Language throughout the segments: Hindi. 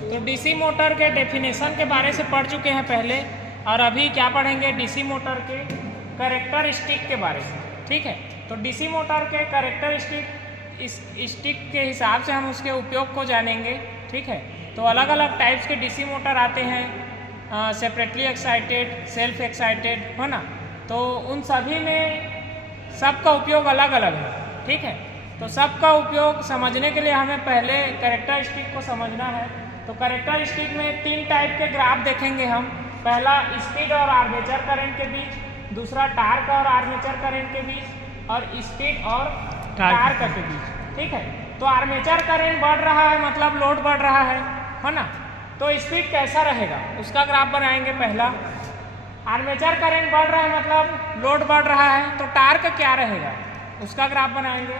तो डीसी मोटर के डेफिनेशन के बारे से पढ़ चुके हैं पहले, और अभी क्या पढ़ेंगे, डीसी मोटर के कैरेक्टरिस्टिक के बारे से। ठीक है, तो डीसी मोटर के कैरेक्टरिस्टिक इस स्टिक के हिसाब से हम उसके उपयोग को जानेंगे। ठीक है, तो अलग अलग टाइप्स के डीसी मोटर आते हैं, सेपरेटली एक्साइटेड, सेल्फ एक्साइटेड, है ना। तो उन सभी में सबका उपयोग अलग अलग है। ठीक है, तो सबका उपयोग समझने के लिए हमें पहले कैरेक्टरिस्टिक को समझना है। तो कैरेक्टरिस्टिक में 3 टाइप के ग्राफ देखेंगे हम। पहला स्पीड और आर्मेचर करंट के बीच, दूसरा टार्क और आर्मेचर करंट के बीच, और स्पीड और टार्क के बीच। ठीक है, तो आर्मेचर करंट बढ़ रहा है मतलब लोड बढ़ रहा है ना। तो स्पीड कैसा रहेगा उसका ग्राफ बनाएंगे पहला। आर्मेचर करंट बढ़ रहा है मतलब लोड बढ़ रहा है, तो टार्क क्या रहेगा उसका ग्राफ बनाएंगे।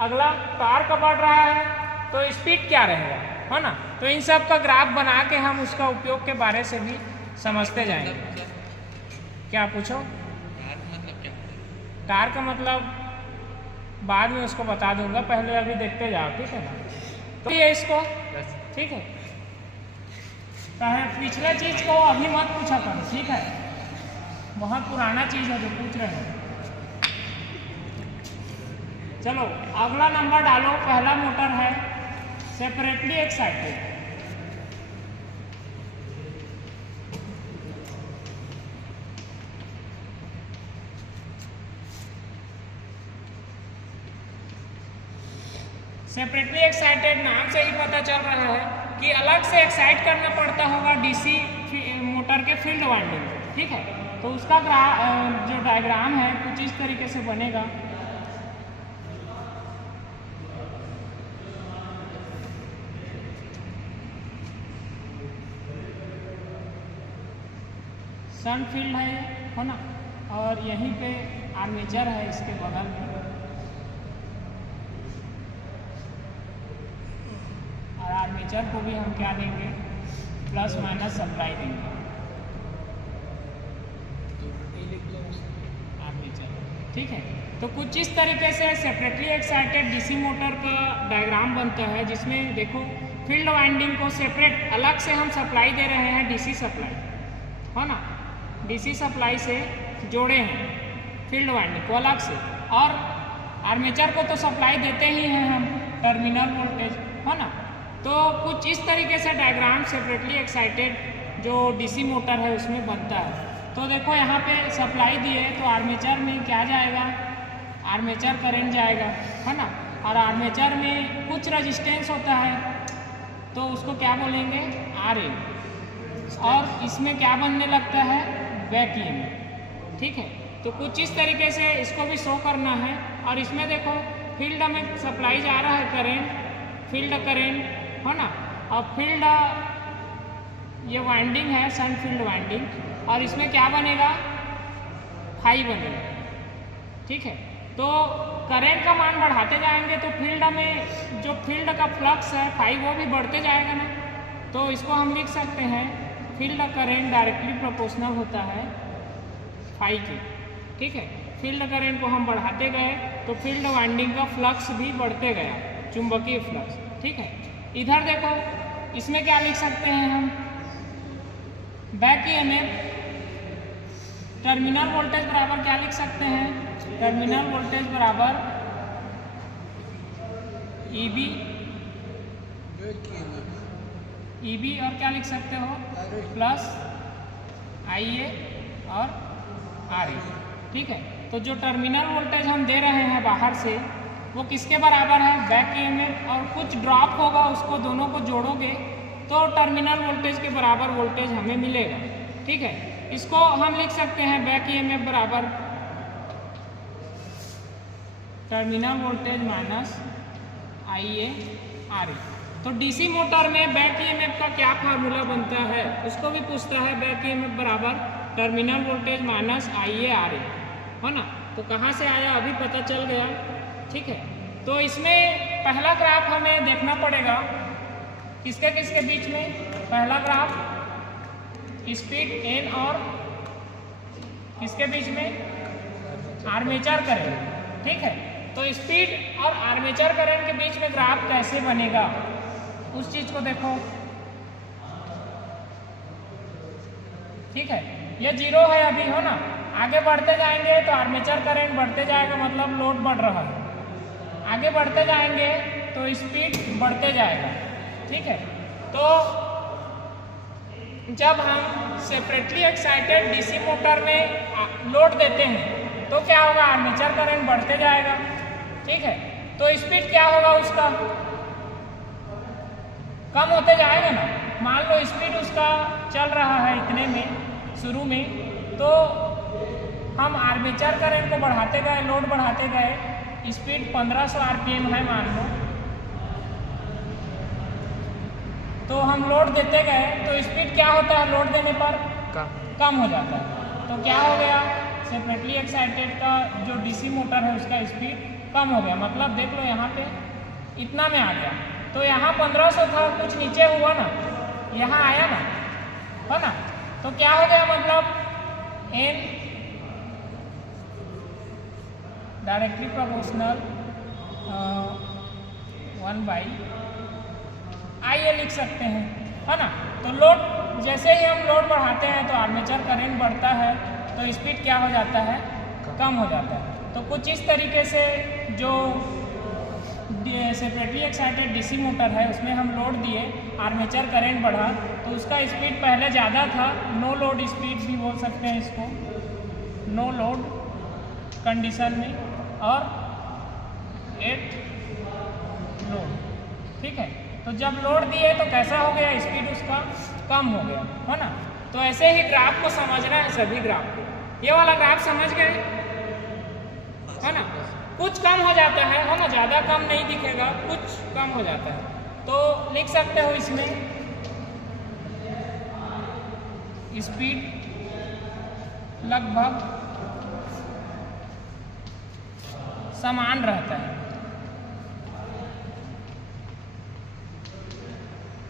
अगला टार्क बढ़ रहा है तो स्पीड क्या रहेगा, है ना। तो इन सब का ग्राफ बना के हम उसका उपयोग के बारे से भी समझते जाएंगे। क्या पूछो? टार्क मतलब बाद में उसको बता दूंगा, पहले अभी देखते जाओ। ठीक है ना, तो ये इसको ठीक है, पिछले चीज को अभी मत पूछा करो। ठीक है, बहुत पुराना चीज है जो पूछ रहे हैं। चलो अगला नंबर डालो। पहला मोटर है सेपरेटली एक्साइटेड। सेपरेटली एक्साइटेड नाम से ही पता चल रहा है कि अलग से एक्साइट करना पड़ता होगा डीसी मोटर के फील्ड वाइंडिंग। ठीक है, तो उसका जो डायग्राम है कुछ इस तरीके से बनेगा। सन फील्ड है ना, और यहीं पे आर्मेचर है इसके बगल में, और आर्मेचर को भी हम क्या देंगे, प्लस माइनस सप्लाई देंगे आर्मेचर। ठीक है, तो कुछ इस तरीके से सेपरेटली एक्साइटेड डीसी मोटर का डायग्राम बनता है, जिसमें देखो फील्ड वाइंडिंग को सेपरेट अलग से हम सप्लाई दे रहे हैं, डीसी सप्लाई, है ना। डीसी सप्लाई से जोड़े हैं फील्ड वाइंडिंग को अलग से, और आर्मेचर को तो सप्लाई देते ही हैं हम टर्मिनल वोल्टेज, है ना। तो कुछ इस तरीके से डायग्राम सेपरेटली एक्साइटेड जो डीसी मोटर है उसमें बनता है। तो देखो यहाँ पे सप्लाई दिए तो आर्मेचर में क्या जाएगा, आर्मेचर करंट जाएगा, है ना। और आर्मेचर में कुछ रेजिस्टेंस होता है तो उसको क्या बोलेंगे, RA, और इसमें क्या बनने लगता है, बैक ईएमएफ। ठीक है, तो कुछ इस तरीके से इसको भी शो करना है। और इसमें देखो फील्ड में सप्लाई जा रहा है करंट, फील्ड करंट, है ना, और फील्ड ये वाइंडिंग है सन फील्ड वाइंडिंग, और इसमें क्या बनेगा, फाई बनेगा। ठीक है, तो करंट का मान बढ़ाते जाएंगे तो फील्ड में जो फील्ड का फ्लक्स है फाई वो भी बढ़ते जाएगा ना। तो इसको हम लिख सकते हैं फील्ड करंट डायरेक्टली प्रोपोर्शनल होता है फाई के। ठीक है, फील्ड करंट को हम बढ़ाते गए तो फील्ड वाइंडिंग का फ्लक्स भी बढ़ते गया, चुंबकीय फ्लक्स। ठीक है, इधर देखो इसमें क्या लिख सकते हैं हम, बैक ईएमएफ टर्मिनल वोल्टेज बराबर क्या लिख सकते हैं, टर्मिनल वोल्टेज बराबर EB और क्या लिख सकते हो, प्लस IA और RA। ठीक है, तो जो टर्मिनल वोल्टेज हम दे रहे हैं बाहर से वो किसके बराबर है, बैक ईएमएफ, और कुछ ड्रॉप होगा उसको दोनों को जोड़ोगे तो टर्मिनल वोल्टेज के बराबर वोल्टेज हमें मिलेगा। ठीक है, इसको हम लिख सकते हैं बैक ईएमएफ बराबर terminal voltage minus IA RA। तो डीसी मोटर में बैक ईएमएफ का क्या फार्मूला बनता है, उसको भी पूछता है, बैक ईएमएफ बराबर terminal voltage minus IA RA, है ना। तो कहाँ से आया अभी पता चल गया। ठीक है, तो इसमें पहला ग्राफ हमें देखना पड़ेगा किसके किसके बीच में, पहला ग्राफ स्पीड N और किसके बीच में, आर्मेचर करंट। ठीक है, तो स्पीड और आर्मेचर करंट के बीच में ग्राफ कैसे बनेगा उस चीज को देखो। ठीक है, ये 0 है अभी, हो ना। आगे बढ़ते जाएंगे तो आर्मेचर करंट बढ़ते जाएगा, मतलब लोड बढ़ रहा है। आगे बढ़ते जाएंगे तो स्पीड बढ़ते जाएगा, ठीक है। तो जब हम सेपरेटली एक्साइटेड डीसी मोटर में लोड देते हैं तो क्या होगा, आर्मेचर करंट बढ़ते जाएगा, ठीक है। तो स्पीड क्या होगा उसका, कम होते जाएगा ना। मान लो स्पीड उसका चल रहा है इतने में शुरू में, तो हम आर्मेचर करंट को बढ़ाते गए, लोड बढ़ाते गए, स्पीड 1500 आरपीएम है मान लो, तो हम लोड देते गए तो स्पीड क्या होता है, लोड देने पर कम हो जाता है। तो क्या हो गया, सेपरेटली एक्साइटेड का जो डीसी मोटर है उसका स्पीड कम हो गया। मतलब देख लो यहाँ पे इतना में आ गया, तो यहाँ 1500 था, कुछ नीचे हुआ ना, यहाँ आया ना, है ना। तो क्या हो गया, मतलब एन डायरेक्टली प्रोपोर्शनल 1/IA लिख सकते हैं, है ना। तो लोड जैसे ही हम लोड बढ़ाते हैं तो आर्मेचर करंट बढ़ता है, तो स्पीड क्या हो जाता है, कम हो जाता है। तो कुछ इस तरीके से जो सेपरेटली एक्साइटेड डीसी मोटर है उसमें हम लोड दिए, आर्मेचर करंट बढ़ा, तो उसका स्पीड पहले ज़्यादा था, नो लोड स्पीड भी बोल सकते हैं इसको, नो लोड कंडीशन में, और एट लोड, ठीक है। तो जब लोड दिए तो कैसा हो गया, स्पीड उसका कम हो गया, है ना। तो ऐसे ही ग्राफ को समझना है, सभी ग्राफ को। ये वाला ग्राफ समझ गए, है ना। कुछ कम हो जाता है ना, ज़्यादा कम नहीं दिखेगा, कुछ कम हो जाता है। तो लिख सकते हो इसमें स्पीड लगभग समान रहता है,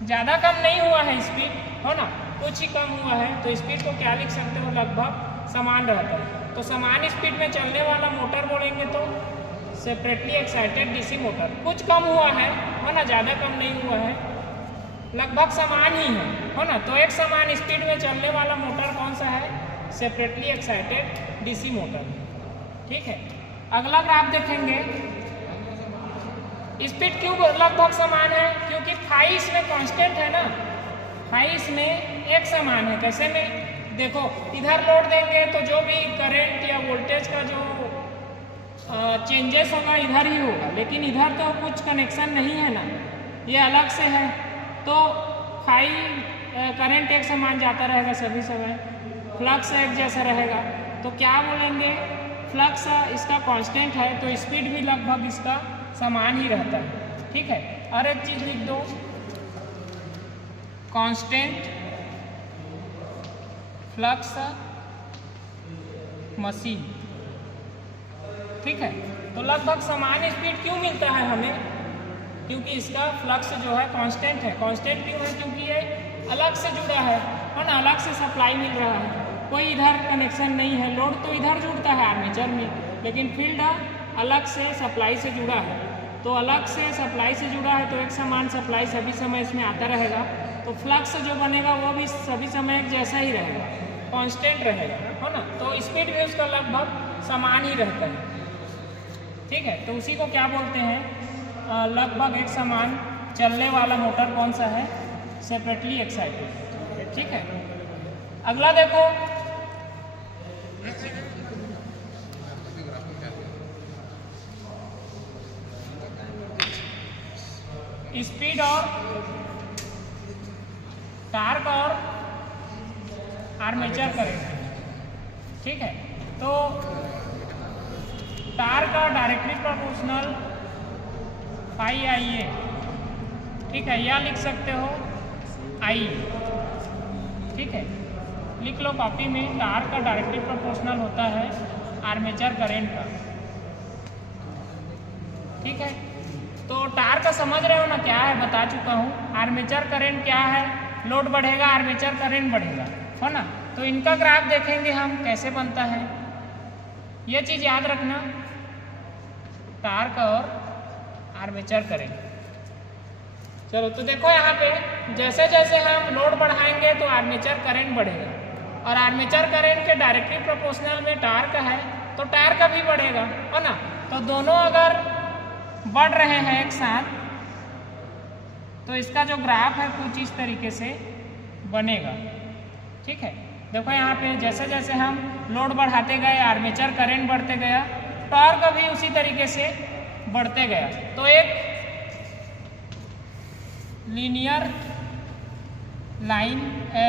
ज़्यादा कम नहीं हुआ है स्पीड, हो ना, कुछ ही कम हुआ है, तो स्पीड को क्या लिख सकते हो, लगभग समान रहता है। तो समान स्पीड में चलने वाला मोटर बोलेंगे तो सेपरेटली एक्साइटेड डीसी मोटर। कुछ कम हुआ है ना, ज़्यादा कम नहीं हुआ है, लगभग समान ही है ना। तो एक समान स्पीड में चलने वाला मोटर कौन सा है, सेपरेटली एक्साइटेड डीसी मोटर, ठीक है। अगला ग्राफ देखेंगे, स्पीड क्यों लगभग समान है, क्योंकि फाई इसमें कांस्टेंट है ना, फाई इसमें एक समान है। कैसे में, देखो इधर लोड देंगे तो जो भी करंट या वोल्टेज का जो चेंजेस होगा इधर ही होगा, लेकिन इधर तो कुछ कनेक्शन नहीं है ना, ये अलग से है, तो फाई करंट एक समान जाता रहेगा सभी समय, फ्लक्स एक जैसा रहेगा। तो क्या बोलेंगे, फ्लक्स इसका कांस्टेंट है तो स्पीड भी लगभग इसका समान ही रहता है, ठीक है। और एक चीज़ लिख दो, कांस्टेंट फ्लक्स मशीन, ठीक है। तो लगभग समान स्पीड क्यों मिलता है हमें, क्योंकि इसका फ्लक्स जो है कांस्टेंट है। कांस्टेंट क्यों है, क्योंकि ये अलग से जुड़ा है ना, अलग से सप्लाई मिल रहा है, कोई इधर कनेक्शन नहीं है। लोड तो इधर जुड़ता है आर्मेचर में, लेकिन फील्ड अलग से सप्लाई से जुड़ा है, तो अलग से सप्लाई से जुड़ा है तो एक समान सप्लाई सभी समय इसमें आता रहेगा, तो फ्लक्स जो बनेगा वो भी सभी समय एक जैसा ही रहेगा, कांस्टेंट रहेगा, है ना। तो स्पीड भी उसका लगभग समान ही रहता है, ठीक है। तो उसी को क्या बोलते हैं, लगभग एक समान चलने वाला मोटर कौन सा है, सेपरेटली एक्साइटेड, ठीक है। अगला देखो, स्पीड और टार्क और आर्मेचर करंट, ठीक है। तो टार्क का डायरेक्टली प्रोपोर्शनल पाई IA, ठीक है, या लिख सकते हो I, ठीक है, लिख लो कॉपी में। टार्क का डायरेक्टली प्रोपोर्शनल होता है आर्मेचर करंट का, ठीक है। तो टार्क का समझ रहे हो ना, क्या है बता चुका हूँ। आर्मेचर करंट क्या है, लोड बढ़ेगा आर्मेचर करंट बढ़ेगा, है ना। तो इनका ग्राफ देखेंगे हम कैसे बनता है, ये चीज़ याद रखना, टार्क और आर्मेचर करंट। चलो तो देखो यहाँ पे जैसे जैसे हम लोड बढ़ाएंगे तो आर्मेचर करंट बढ़ेगा, और आर्मेचर करंट के डायरेक्टली प्रोपोर्शनल में टार्क है तो टार्क भी बढ़ेगा, है ना। तो दोनों अगर बढ़ रहे हैं एक साथ तो इसका जो ग्राफ है कुछ इस तरीके से बनेगा। ठीक है, देखो यहाँ पे जैसे जैसे हम लोड बढ़ाते गए आर्मेचर करंट बढ़ते गया, टॉर्क भी उसी तरीके से बढ़ते गया। तो एक लीनियर लाइन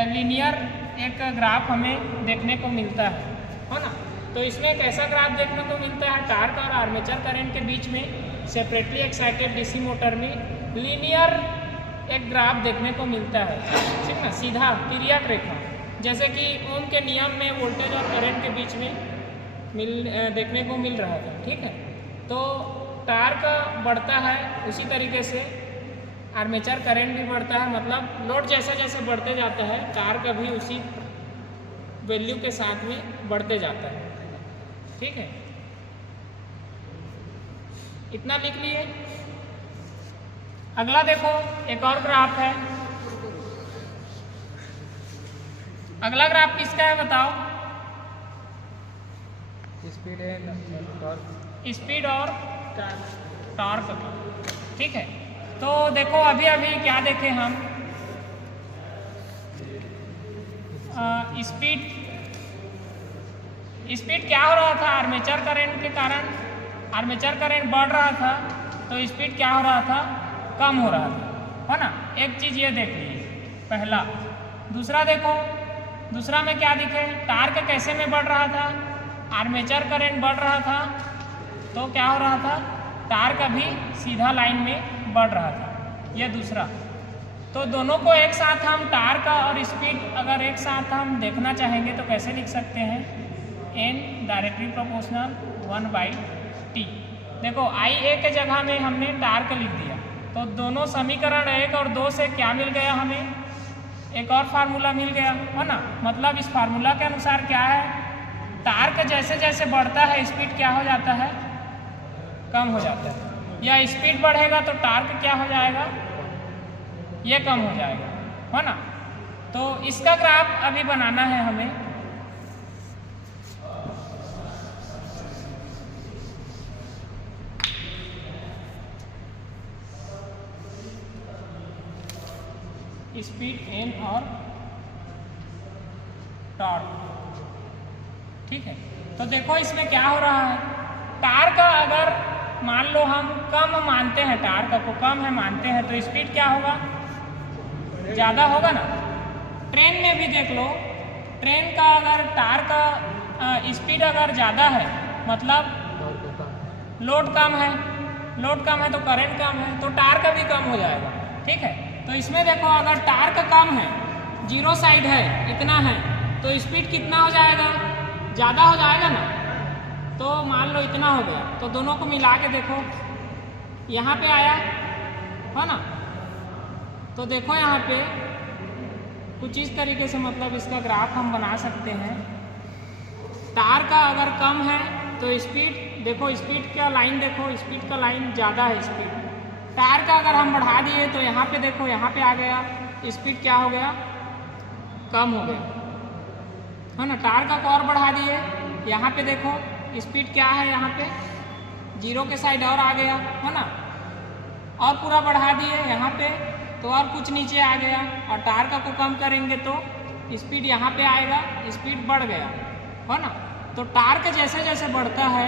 लीनियर एक ग्राफ हमें देखने को मिलता है ना। तो इसमें एक ऐसा ग्राफ देखने को मिलता है टार्क और आर्मेचर करंट के बीच में सेपरेटली एक्साइटेड डीसी मोटर में लीनियर एक ग्राफ देखने को मिलता है, ठीक ना, सीधा तिर्यक रेखा, जैसे कि ओम के नियम में वोल्टेज और करंट के बीच में देखने को मिल रहा था। ठीक है, तो टार्क बढ़ता है उसी तरीके से आर्मेचर करंट भी बढ़ता है, मतलब लोड जैसे जैसे बढ़ते जाता है टार्क भी उसी वैल्यू के साथ में बढ़ते जाता है। ठीक है, इतना लिख लिए। अगला देखो एक और ग्राफ है। अगला ग्राफ किसका है बताओ? स्पीड है, स्पीड और टॉर्क का। ठीक है, तो देखो अभी अभी क्या देखे हम, स्पीड क्या हो रहा था आर्मेचर करंट के कारण, आर्मेचर करंट बढ़ रहा था तो स्पीड क्या हो रहा था, कम हो रहा था, है ना। एक चीज़ ये देख लीजिए पहला। दूसरा देखो, दूसरा में क्या दिखे, टार्क कैसे में बढ़ रहा था, आर्मेचर करंट बढ़ रहा था तो क्या हो रहा था, टार्क अभी सीधा लाइन में बढ़ रहा था। यह दूसरा। तो दोनों को एक साथ हम टार्क और स्पीड अगर एक साथ हम देखना चाहेंगे तो कैसे लिख सकते हैं, n डायरेक्टली प्रोपोर्शनल 1/t। देखो आई ए के जगह में हमने टार्क लिख दिया, तो दोनों समीकरण 1 और 2 से क्या मिल गया, हमें एक और फार्मूला मिल गया, है ना। मतलब इस फार्मूला के अनुसार क्या है, टार्क जैसे जैसे बढ़ता है स्पीड क्या हो जाता है, कम हो जाता है, या स्पीड बढ़ेगा तो टार्क क्या हो जाएगा, ये कम हो जाएगा, है ना। तो इसका ग्राफ अभी बनाना है हमें। स्पीड n और टॉर्क। ठीक है, तो देखो इसमें क्या हो रहा है, टार्क अगर मान लो हम कम मानते हैं, टार्क को कम है मानते हैं तो स्पीड क्या होगा, ज़्यादा होगा ना। ट्रेन में भी देख लो, ट्रेन का अगर टार्क स्पीड अगर ज़्यादा है मतलब लोड कम है, लोड कम है तो करंट कम है तो टार्क भी कम हो जाएगा। ठीक है, तो इसमें देखो अगर टार्क कम है, जीरो साइड है, इतना है, तो स्पीड कितना हो जाएगा, ज़्यादा हो जाएगा ना। तो मान लो इतना हो गया, तो दोनों को मिला के देखो, यहाँ पे आया, है ना। तो देखो यहाँ पे कुछ इस तरीके से मतलब इसका ग्राफ हम बना सकते हैं। टार्क अगर कम है तो स्पीड देखो, स्पीड का लाइन देखो, स्पीड का लाइन ज़्यादा है स्पीड। टार्क अगर हम बढ़ा दिए तो यहाँ पे देखो, यहाँ पे आ गया, स्पीड क्या हो गया, कम हो गया, है ना। टार्क को और बढ़ा दिए, यहाँ पे देखो स्पीड क्या है, यहाँ पे जीरो के साइड और आ गया, है ना। और पूरा बढ़ा दिए यहाँ पे तो और कुछ नीचे आ गया, और टार्क को कम करेंगे तो स्पीड यहाँ पे आएगा, स्पीड बढ़ गया, है ना। तो टार्क जैसे जैसे बढ़ता है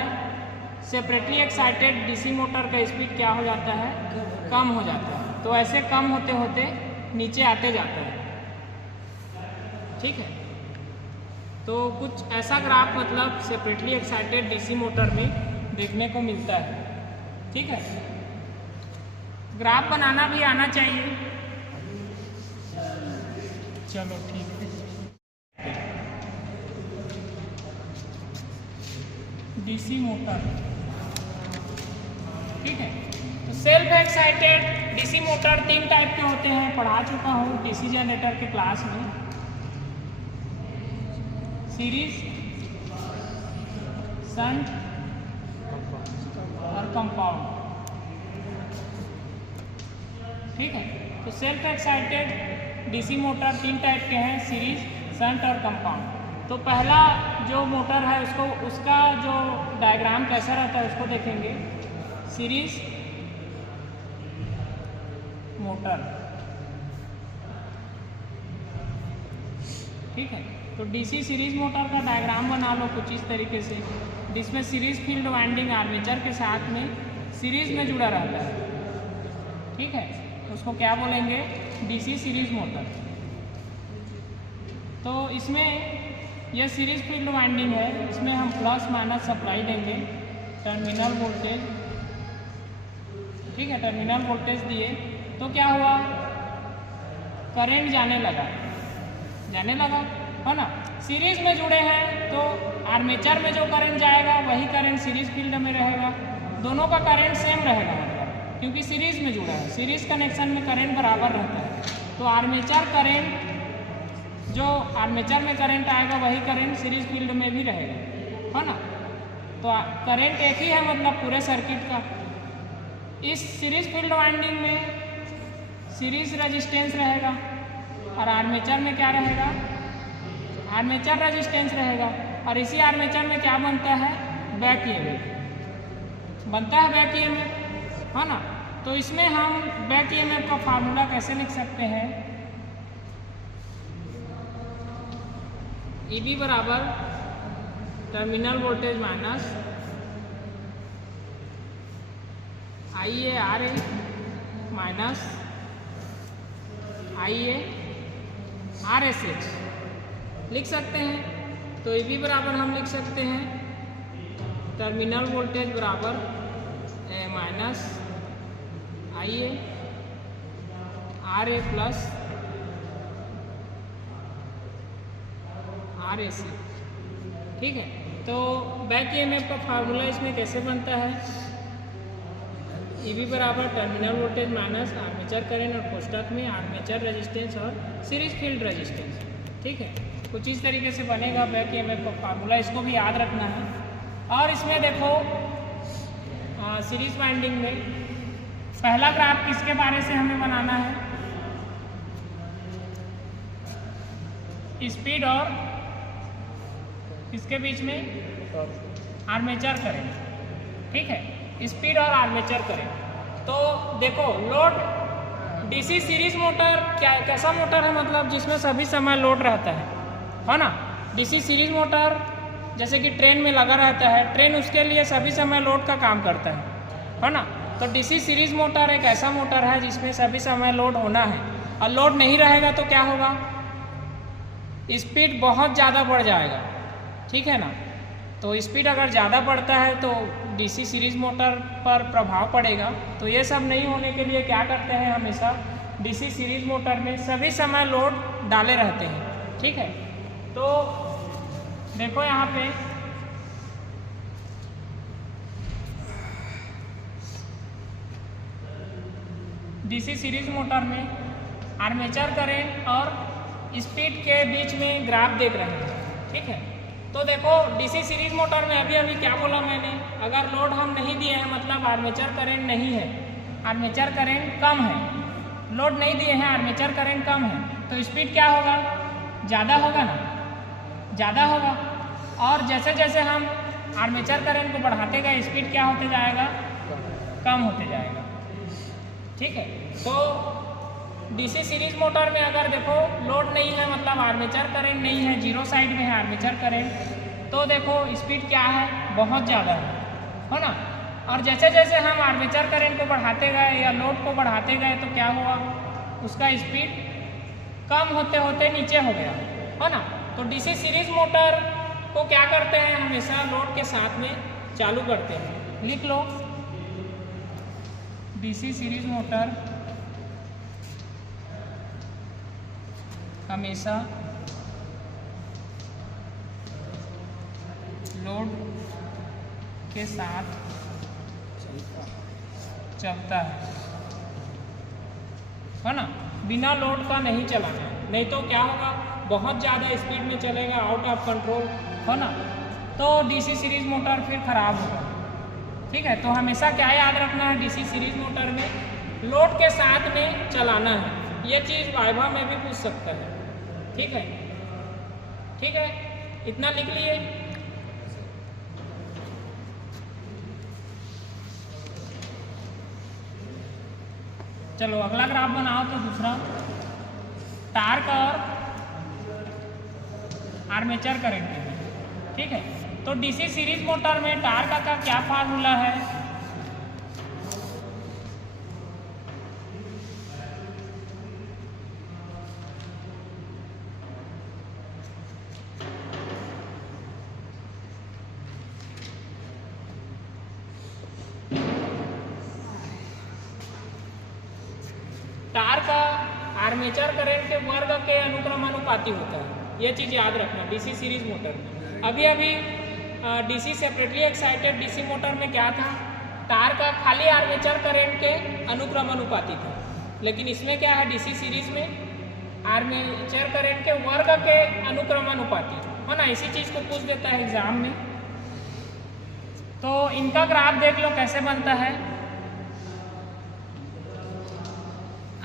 सेपरेटली एक्साइटेड डीसी मोटर का स्पीड क्या हो जाता है, कम हो जाता है। तो ऐसे कम होते होते नीचे आते जाता है। ठीक है, तो कुछ ऐसा ग्राफ मतलब सेपरेटली एक्साइटेड डीसी मोटर में देखने को मिलता है। ठीक है, ग्राफ बनाना भी आना चाहिए। चलो ठीक है, डीसी मोटर। ठीक है, तो self excited DC motor 3 type के होते हैं, पढ़ा चुका हूँ डीसी जनरेटर के क्लास में। सीरीज, शंट और कंपाउंड। ठीक है, तो self excited DC motor 3 type के हैं, सीरीज, शंट और कंपाउंड। तो पहला जो मोटर है उसका जो डायग्राम कैसा रहता है उसको देखेंगे। सीरीज मोटर, ठीक है। तो डीसी सीरीज मोटर का डायग्राम बना लो कुछ इस तरीके से, जिसमें सीरीज फील्ड वाइंडिंग आर्मेचर के साथ में सीरीज में जुड़ा रहता है, ठीक है। उसको क्या बोलेंगे? DC series motor. तो इसमें यह सीरीज फील्ड वाइंडिंग है, इसमें हम प्लस माइनस सप्लाई देंगे, टर्मिनल वोल्टेज, ठीक है। टर्मिनल वोल्टेज दिए तो क्या हुआ? करंट जाने लगा है ना। सीरीज में जुड़े हैं तो आर्मेचर में जो करंट जाएगा वही करंट सीरीज फील्ड में रहेगा, दोनों का करंट सेम रहेगा, मतलब क्योंकि सीरीज में जुड़ा है, सीरीज कनेक्शन में करंट बराबर रहता है। तो आर्मेचर करंट, जो आर्मेचर में करंट आएगा वही करंट सीरीज फील्ड में भी रहेगा, है ना। तो करंट एक ही है, मतलब पूरे सर्किट का। इस सीरीज फील्ड वाइंडिंग में सीरीज रेजिस्टेंस रहेगा और आर्मेचर में क्या रहेगा? आर्मेचर रेजिस्टेंस रहेगा। और इसी आर्मेचर में क्या बनता है? बैक ईएमएफ बनता है, बैक ईएमएफ, है ना। तो इसमें हम बैक ईएमएफ का फार्मूला कैसे लिख सकते हैं? ईबी बराबर टर्मिनल वोल्टेज माइनस आईए आर ए माइनस आईए आर एस एच लिख सकते हैं। तो ईबी बराबर हम लिख सकते हैं टर्मिनल वोल्टेज बराबर ए माइनस आईए R A plus R A सी, ठीक है। तो बैक ईएमएफ का फार्मूला इसमें कैसे बनता है? ईबी बराबर terminal voltage minus armature current और कोष्टक में आर्मेचर रेजिस्टेंस और सीरीज फील्ड रेजिस्टेंस, ठीक है। कुछ इस तरीके से बनेगा बैक ईएमएफ का फार्मूला, इसको भी याद रखना है। और इसमें देखो सीरीज वाइंडिंग में पहला ग्राफ किसके बारे से हमें बनाना है? स्पीड और इसके बीच में आर्मेचर करंट, ठीक है। स्पीड और आर्मेचर करंट। तो देखो लोड, डीसी सीरीज मोटर कैसा मोटर है? मतलब जिसमें सभी समय लोड रहता है ना। डीसी सीरीज मोटर जैसे कि ट्रेन में लगा रहता है, ट्रेन उसके लिए सभी समय लोड का काम करता है ना। तो डीसी सीरीज मोटर एक ऐसा मोटर है जिसमें सभी समय लोड होना है, और लोड नहीं रहेगा तो क्या होगा? स्पीड बहुत ज़्यादा बढ़ जाएगा, ठीक है ना। तो स्पीड अगर ज़्यादा बढ़ता है तो डीसी सीरीज मोटर पर प्रभाव पड़ेगा। तो ये सब नहीं होने के लिए क्या करते हैं? हमेशा डीसी सीरीज मोटर में सभी समय लोड डाले रहते हैं, ठीक है। तो देखो यहाँ पे डीसी सीरीज मोटर में आर्मेचर करंट और स्पीड के बीच में ग्राफ देख रहे हैं, ठीक है। तो देखो डीसी सीरीज मोटर में अभी क्या बोला मैंने? अगर लोड हम नहीं दिए हैं, मतलब आर्मेचर करंट नहीं है, आर्मेचर करंट कम है, लोड नहीं दिए हैं, आर्मेचर करंट कम है, तो स्पीड क्या होगा? ज़्यादा होगा ना, ज़्यादा होगा। और जैसे जैसे हम आर्मेचर करंट को बढ़ाते गए, स्पीड क्या होते जाएगा? कम होते जाएगा, ठीक है। तो डीसी सीरीज मोटर में अगर देखो लोड नहीं है, मतलब आर्मेचर करंट नहीं है, जीरो साइड में है आर्मेचर करंट, तो देखो स्पीड क्या है? बहुत ज़्यादा है ना। और जैसे जैसे हम आर्मेचर करंट को बढ़ाते गए या लोड को बढ़ाते गए तो क्या हुआ? उसका स्पीड कम होते होते नीचे हो गया, है ना। तो डीसी सीरीज मोटर को क्या करते हैं? हमेशा लोड के साथ में चालू करते हैं। लिख लो, डीसी सीरीज मोटर हमेशा लोड के साथ चलता है ना। बिना लोड का नहीं चलाना है, नहीं तो क्या होगा? बहुत ज़्यादा स्पीड में चलेगा, आउट ऑफ कंट्रोल, है ना। तो डीसी सीरीज मोटर फिर खराब होगा, ठीक है। तो हमेशा क्या याद रखना है? डीसी सीरीज मोटर में लोड के साथ में चलाना है। ये चीज़ वाइवा में भी पूछ सकता है, ठीक है, ठीक है। इतना लिख लिए। चलो अगला ग्राफ बनाओ तो दूसरा टार्क और आर्मेचर करंट के बीच। ठीक है, तो डीसी सीरीज मोटर में टार्क का क्या फार्मूला है? टार्क आर्मेचर करंट के वर्ग के अनुक्रमानुपाती होता है, ये चीज़ याद रखना डीसी सीरीज मोटर में। अभी DC separately excited DC motor में क्या था, टार्क का खाली आर्मेचर करंट के अनुक्रमानुपाती था, लेकिन इसमें क्या है, डीसी सीरीज में आर्मेचर करंट के वर्ग के अनुक्रमानुपाती है ना। इसी चीज़ को पूछ देता है एग्जाम में। तो इनका ग्राफ देख लो कैसे बनता है,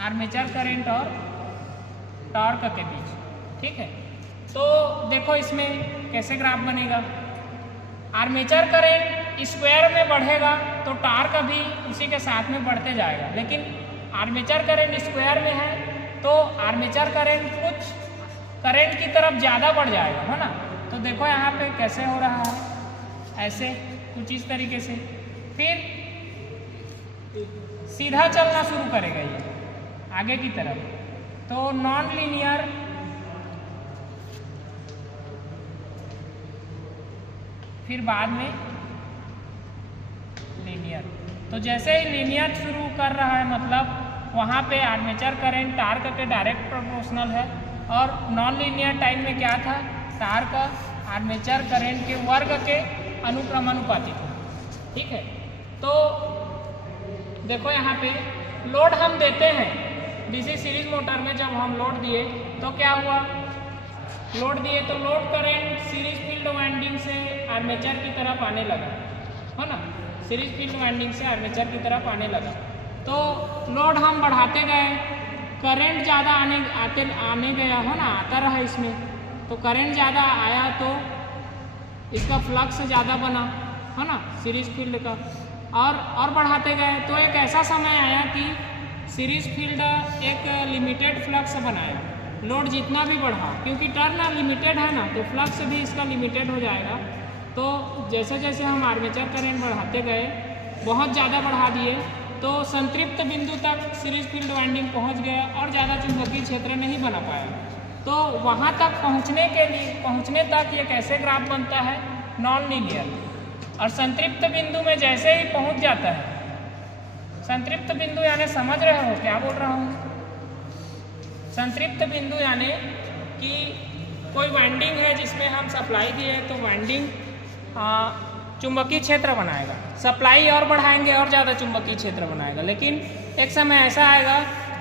आर्मेचर करंट और टॉर्क के बीच। ठीक है, तो देखो इसमें कैसे ग्राफ बनेगा। आर्मेचर करंट स्क्वायर में बढ़ेगा तो टॉर्क भी उसी के साथ में बढ़ते जाएगा, लेकिन आर्मेचर करंट स्क्वायर में है तो आर्मेचर करंट कुछ करंट की तरफ ज़्यादा बढ़ जाएगा, है ना। तो देखो यहाँ पे कैसे हो रहा है, ऐसे कुछ इस तरीके से, फिर सीधा चलना शुरू करेगा ये आगे की तरफ, तो नॉन लीनियर फिर बाद में लीनियर। तो जैसे ही लीनियर शुरू कर रहा है मतलब वहाँ पे आर्मेचर करंट टार्क के डायरेक्ट प्रोपोर्शनल है, और नॉन लीनियर टाइम में क्या था, टार्क आर्मेचर करंट के वर्ग के अनुक्रमानुपाती था। ठीक है, तो देखो यहाँ पे लोड हम देते हैं डीसी सीरीज मोटर में, जब हम लोड दिए तो क्या हुआ, लोड दिए तो load current series field winding से आर्मेचर की तरफ आने लगा, है ना। सीरीज फील्ड वाइंडिंग से आर्मेचर की तरफ आने लगा, तो लोड हम बढ़ाते गए, करंट ज़्यादा आने गया, है ना, आता रहा इसमें, तो करंट ज़्यादा आया तो इसका फ्लक्स ज़्यादा बना, है ना, सीरीज फील्ड का, और बढ़ाते गए तो एक ऐसा समय आया कि सीरीज फील्ड एक लिमिटेड फ्लक्स बनाया। लोड जितना भी बढ़ा, क्योंकि टर्न लिमिटेड है ना, तो फ्लक्स भी इसका लिमिटेड हो जाएगा। तो जैसे जैसे हम आर्मेचर करंट बढ़ाते गए, बहुत ज़्यादा बढ़ा दिए, तो संतृप्त बिंदु तक सीरीज फील्ड वाइंडिंग पहुंच गया और ज़्यादा चुंबकीय क्षेत्र नहीं बना पाया। तो वहाँ तक पहुँचने तक ये कैसे ग्राफ बनता है, नॉन लीनियर। और संतृप्त बिंदु में जैसे ही पहुँच जाता है, संतृप्त बिंदु यानी समझ रहे हो क्या बोल रहा हूँ, संतृप्त बिंदु यानी कि कोई वाइंडिंग है जिसमें हम सप्लाई दिए तो वाइंडिंग चुंबकीय क्षेत्र बनाएगा, सप्लाई और बढ़ाएंगे और ज़्यादा चुंबकीय क्षेत्र बनाएगा, लेकिन एक समय ऐसा आएगा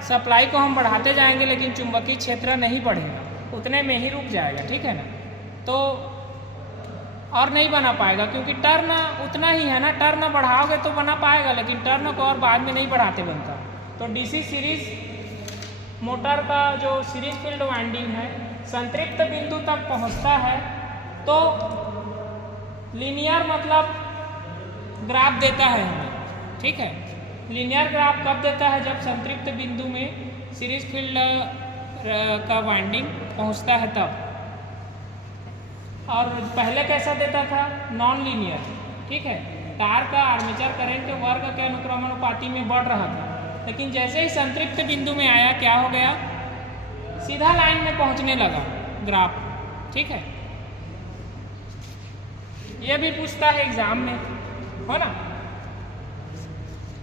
सप्लाई को हम बढ़ाते जाएंगे लेकिन चुंबकीय क्षेत्र नहीं बढ़ेगा, उतने में ही रुक जाएगा। ठीक है ना, तो और नहीं बना पाएगा, क्योंकि टर्न उतना ही है ना, टर्न बढ़ाओगे तो बना पाएगा, लेकिन टर्न को और बाद में नहीं बढ़ाते बनता। तो डीसी सीरीज मोटर का जो सीरीज फील्ड वाइंडिंग है संतृप्त बिंदु तक पहुंचता है तो लीनियर मतलब ग्राफ देता है हमें। ठीक है, लीनियर ग्राफ कब देता है, जब संतृप्त बिंदु में सीरीज फील्ड का वाइंडिंग पहुंचता है तब। और पहले कैसा देता था, नॉन लीनियर। ठीक है, तार का आर्मेचर करंट के वर्ग के अनुक्रमानुपाती में बढ़ रहा था, लेकिन जैसे ही संतृप्त बिंदु में आया क्या हो गया, सीधा लाइन में पहुंचने लगा ग्राफ। ठीक है, ये भी पूछता है एग्जाम में, हो ना।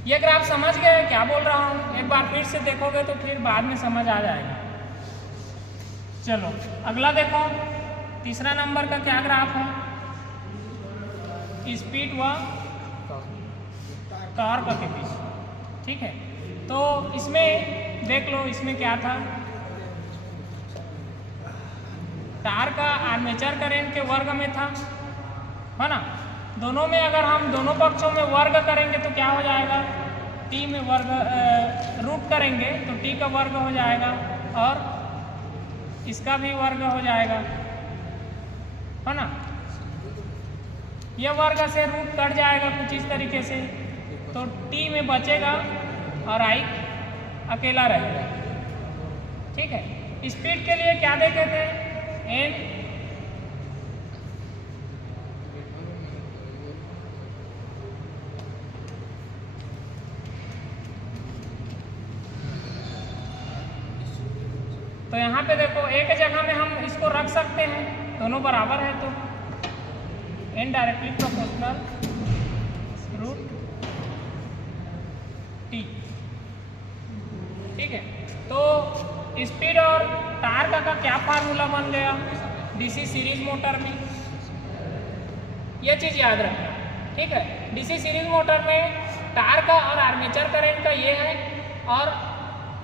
ये ग्राफ समझ गए क्या बोल रहा हूँ, एक बार फिर से देखोगे तो फिर बाद में समझ आ जाएगा। चलो अगला देखो, तीसरा नंबर का क्या ग्राफ है, स्पीड व टॉर्क के बीच। ठीक है, तो इसमें देख लो, इसमें क्या था, टार का आर्मेचर करंट के वर्ग में था, है ना। दोनों में अगर हम दोनों पक्षों में वर्ग करेंगे तो क्या हो जाएगा, टी में वर्ग रूट करेंगे तो टी का वर्ग हो जाएगा और इसका भी वर्ग हो जाएगा, है ना। ये वर्ग से रूट कट जाएगा कुछ इस तरीके से, तो टी में बचेगा और आई अकेला रहेगा। ठीक है, स्पीड के लिए क्या देखे थे, एन तो यहाँ पे देखो एक जगह में हम इसको रख सकते हैं, दोनों बराबर है तो n directly proportional root t. ठीक है, तो स्पीड और टार्क का क्या फार्मूला बन गया डीसी सीरीज मोटर में, यह चीज़ याद रखना। ठीक है, डीसी सीरीज मोटर में टार्क और आर्मेचर करंट का ये है, और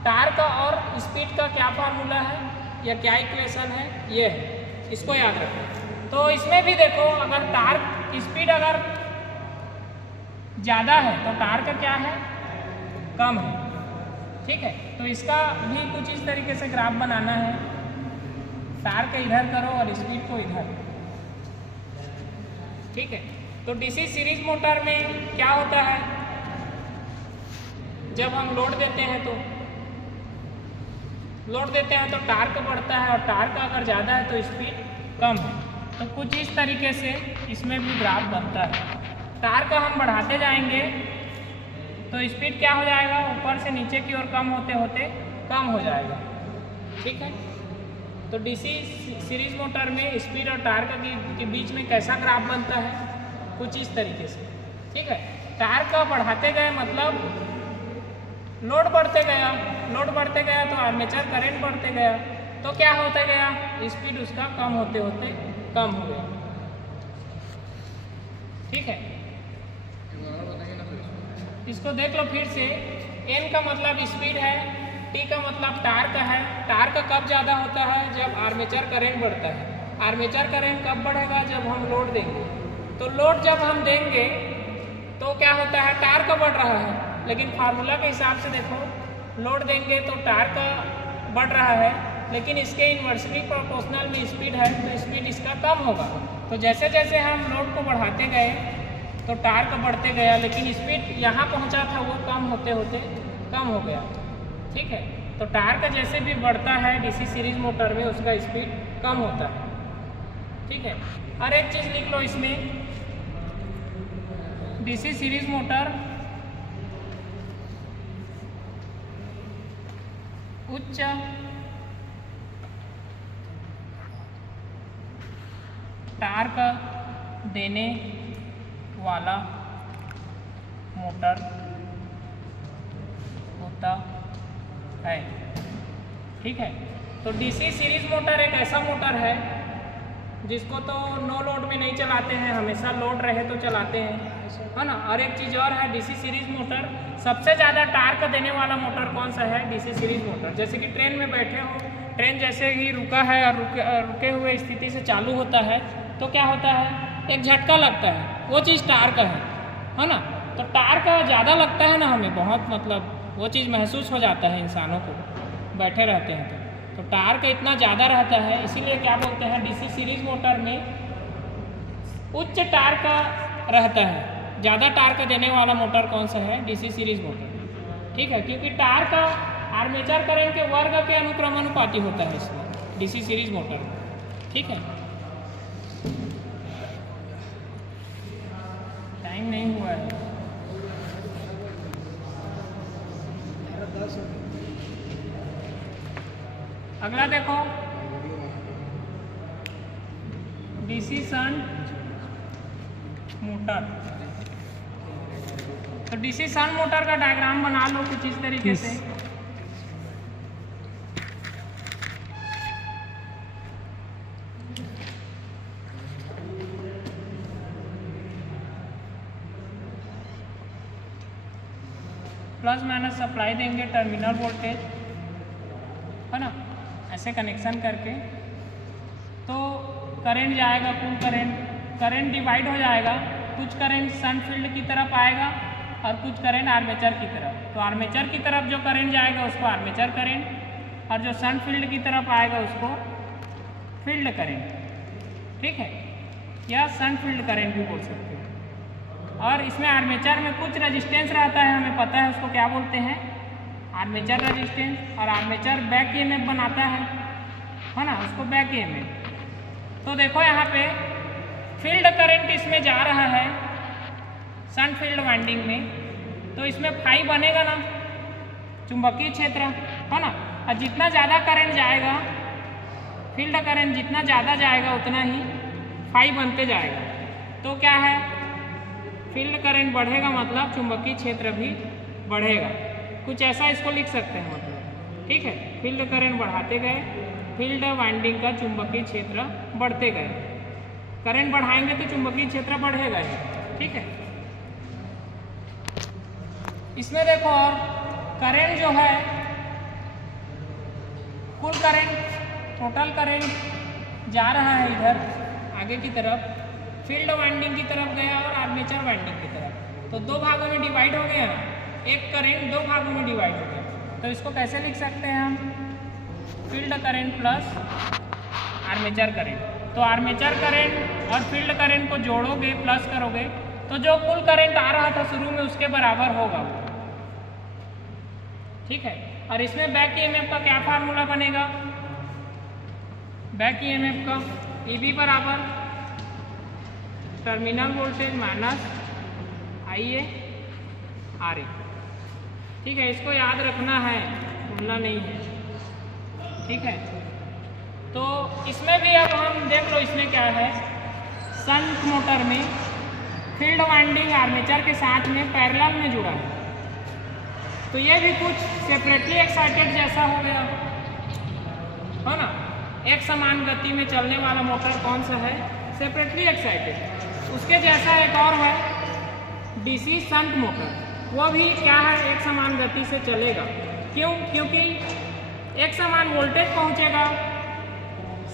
टार्क और स्पीड का क्या फार्मूला है या क्या इक्वेशन है, ये है, इसको याद रखना। तो इसमें भी देखो, अगर टार्क स्पीड अगर ज़्यादा है तो टार्क क्या है, कम है। ठीक है, तो इसका भी कुछ इस तरीके से ग्राफ बनाना है, टार्क इधर करो और स्पीड को इधर। ठीक है, तो डीसी सीरीज मोटर में क्या होता है, जब हम लोड देते हैं तो टार्क बढ़ता है, और टार्क अगर ज़्यादा है तो स्पीड कम है। तो कुछ इस तरीके से इसमें भी ग्राफ बनता है। टार्क हम बढ़ाते जाएंगे तो स्पीड क्या हो जाएगा, ऊपर से नीचे की ओर कम होते होते कम हो जाएगा। ठीक है, तो डीसी सीरीज मोटर में स्पीड और टार्क के बीच में कैसा ग्राफ बनता है, कुछ इस तरीके से। ठीक है, टार्क बढ़ाते गए मतलब लोड बढ़ते गया तो आर्मेचर करंट बढ़ते गया, तो क्या होते गया, स्पीड उसका कम होते होते कम हो गया। ठीक है, इसको देख लो फिर से। एन का मतलब स्पीड है, टी का मतलब टार्क है। टार्क कब ज़्यादा होता है, जब आर्मेचर करंट बढ़ता है। आर्मेचर करंट कब बढ़ेगा, जब हम लोड देंगे। तो लोड जब हम देंगे तो क्या होता है, टार्क बढ़ रहा है, लेकिन फार्मूला के हिसाब से देखो, लोड देंगे तो टार्क बढ़ रहा है, लेकिन इसके इन्वर्सली प्रोपोर्शनल में स्पीड है, तो स्पीड इसका कम होगा। तो जैसे जैसे हम लोड को बढ़ाते गए तो टार्क बढ़ते गया, लेकिन स्पीड यहाँ पहुँचा था वो कम होते होते कम हो गया। ठीक है, तो टार्क जैसे भी बढ़ता है डीसी सीरीज मोटर में, उसका स्पीड कम होता है। ठीक है, और एक चीज़ लिख लो इसमें, डीसी सीरीज मोटर उच्च टार्क देने वाला मोटर होता है। ठीक है, तो डीसी सीरीज मोटर एक ऐसा मोटर है जिसको तो नो लोड में नहीं चलाते हैं, हमेशा लोड रहे तो चलाते हैं, है ना। और एक चीज़ और है, डीसी सीरीज मोटर सबसे ज़्यादा टार्क देने वाला मोटर कौन सा है, डीसी सीरीज मोटर। जैसे कि ट्रेन में बैठे हो, ट्रेन जैसे ही रुका है और रुके हुए स्थिति से चालू होता है तो क्या होता है, एक झटका लगता है, वो चीज़ टार्क है ना। तो टार्क ज़्यादा लगता है ना हमें, बहुत मतलब वो चीज़ महसूस हो जाता है इंसानों को, बैठे रहते हैं तो टार्क इतना ज़्यादा रहता है, इसीलिए क्या बोलते हैं, डीसी सीरीज मोटर में उच्च टार्क रहता है। ज़्यादा टार्क देने वाला मोटर कौन सा है, डीसी सीरीज मोटर। ठीक है, क्योंकि टार्क आर्मेचर करंट के वर्ग के अनुक्रमानुपाती होता है इसमें डीसी सीरीज मोटर में। ठीक है, टाइम नहीं हुआ है। अगला देखो, डीसी शंट मोटर। तो डीसी शंट मोटर का डायग्राम बना लो कुछ इस तरीके से। प्लस माइनस सप्लाई देंगे, टर्मिनल वोल्टेज, है ना, ऐसे कनेक्शन करके तो करंट जाएगा, कुल करंट डिवाइड हो जाएगा। कुछ करंट शंट फील्ड की तरफ आएगा और कुछ करंट आर्मेचर की तरफ। तो आर्मेचर की तरफ जो करंट जाएगा उसको आर्मेचर करंट, और जो शंट फील्ड की तरफ आएगा उसको फील्ड करंट। ठीक है, या शन फील्ड करंट भी बोल सकते हैं। और इसमें आर्मेचर में कुछ रेजिस्टेंस रहता है, हमें पता है उसको क्या बोलते हैं, आर्मेचर रेजिस्टेंस। और आर्मेचर बैक ईएमएफ बनाता है ना, उसको बैक ईएमएफ। तो देखो यहाँ पे फील्ड करंट इसमें जा रहा है शन फील्ड वाइंडिंग में, तो इसमें फाई बनेगा ना, चुंबकीय क्षेत्र, है ना। और जितना ज़्यादा करंट जाएगा, फील्ड करंट जितना ज़्यादा जाएगा उतना ही फाई बनते जाएगा। तो क्या है, फील्ड करंट बढ़ेगा मतलब चुंबकीय क्षेत्र भी बढ़ेगा। कुछ ऐसा इसको लिख सकते हैं मतलब, ठीक है। फील्ड करंट बढ़ाते गए, फील्ड वाइंडिंग का चुंबकीय क्षेत्र बढ़ते गए। करंट बढ़ाएंगे तो चुंबकीय क्षेत्र बढ़ेगा ही, ठीक है। इसमें देखो और करंट जो है, कुल करंट, टोटल करंट जा रहा है इधर आगे की तरफ, फील्ड वाइंडिंग की तरफ गया और आर्मेचर वाइंडिंग की तरफ। तो दो भागों में डिवाइड हो गया ना, एक करंट दो भागों में डिवाइड हो गया। तो इसको कैसे लिख सकते हैं हम, field current plus armature current. तो आर्मेचर करंट और फील्ड करंट को जोड़ोगे, प्लस करोगे, तो जो कुल करंट आ रहा था शुरू में उसके बराबर होगा वो, ठीक है। और इसमें बैक ईएमएफ का क्या फार्मूला बनेगा, बैक ईएमएफ का ईबी बराबर टर्मिनल वोल्टेज माइनस आईए आरए, ठीक है। इसको याद रखना है, भूलना नहीं है, ठीक है। तो इसमें भी अब हम देख लो, इसमें क्या है, शंट मोटर में फील्ड वाइंडिंग आर्मेचर के साथ में पैरेलल में जुड़ा है। तो ये भी कुछ सेपरेटली एक्साइटेड जैसा हो गया, है ना। एक समान गति में चलने वाला मोटर कौन सा है, सेपरेटली एक्साइटेड। उसके जैसा एक और है डीसी शंट मोटर, वो भी क्या है, एक समान गति से चलेगा। क्यों, क्योंकि एक समान वोल्टेज पहुंचेगा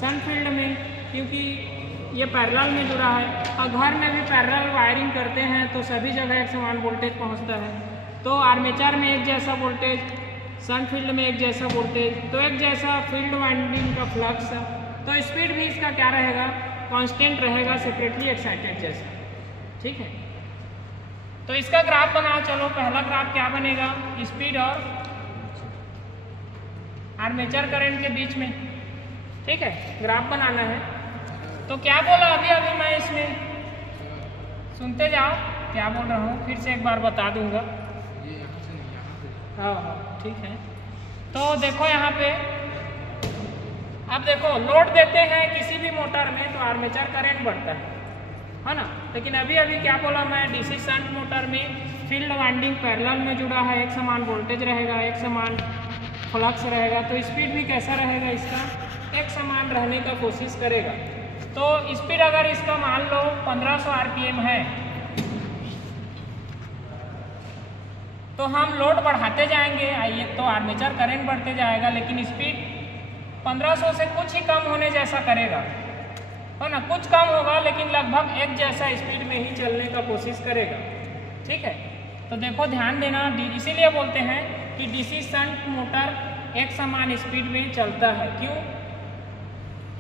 शंट फील्ड में, क्योंकि ये पैरेलल में जुड़ा है। और घर में भी पैरेलल वायरिंग करते हैं तो सभी जगह एक समान वोल्टेज पहुंचता है। तो आर्मेचर में एक जैसा वोल्टेज, शंट फील्ड में एक जैसा वोल्टेज, तो एक जैसा फील्ड वाइंडिंग का फ्लक्स, तो स्पीड भी इसका क्या रहेगा, कांस्टेंट रहेगा, सेपरेटली एक्साइटेड जैसा, ठीक है। तो इसका ग्राफ बनाओ, चलो पहला ग्राफ क्या बनेगा, स्पीड और आर्मेचर करंट के बीच में, ठीक है, ग्राफ बनाना है। तो क्या बोला अभी मैं इसमें, सुनते जाओ क्या बोल रहा हूँ, फिर से एक बार बता दूंगा। हाँ, ठीक है। तो देखो यहाँ पे, अब देखो लोड देते हैं किसी भी मोटर में तो आर्मेचर करंट बढ़ता है ना। लेकिन अभी क्या बोला मैं, डीसी शंट मोटर में फील्ड वाइंडिंग पैरेलल में जुड़ा है, एक समान वोल्टेज रहेगा, एक समान फ्लक्स रहेगा, तो स्पीड भी कैसा रहेगा, इसका एक समान रहने का कोशिश करेगा। तो स्पीड अगर इसका मान लो 1500 आरपीएम है, तो हम लोड बढ़ाते जाएंगे, आइए, तो आर्मेचर करंट बढ़ते जाएगा, लेकिन स्पीड 1500 से कुछ ही कम होने जैसा करेगा, है ना। कुछ कम होगा लेकिन लगभग एक जैसा स्पीड में ही चलने का कोशिश करेगा, ठीक है। तो देखो ध्यान देना, इसीलिए बोलते हैं कि डीसी शंट मोटर एक समान स्पीड में चलता है। क्यों,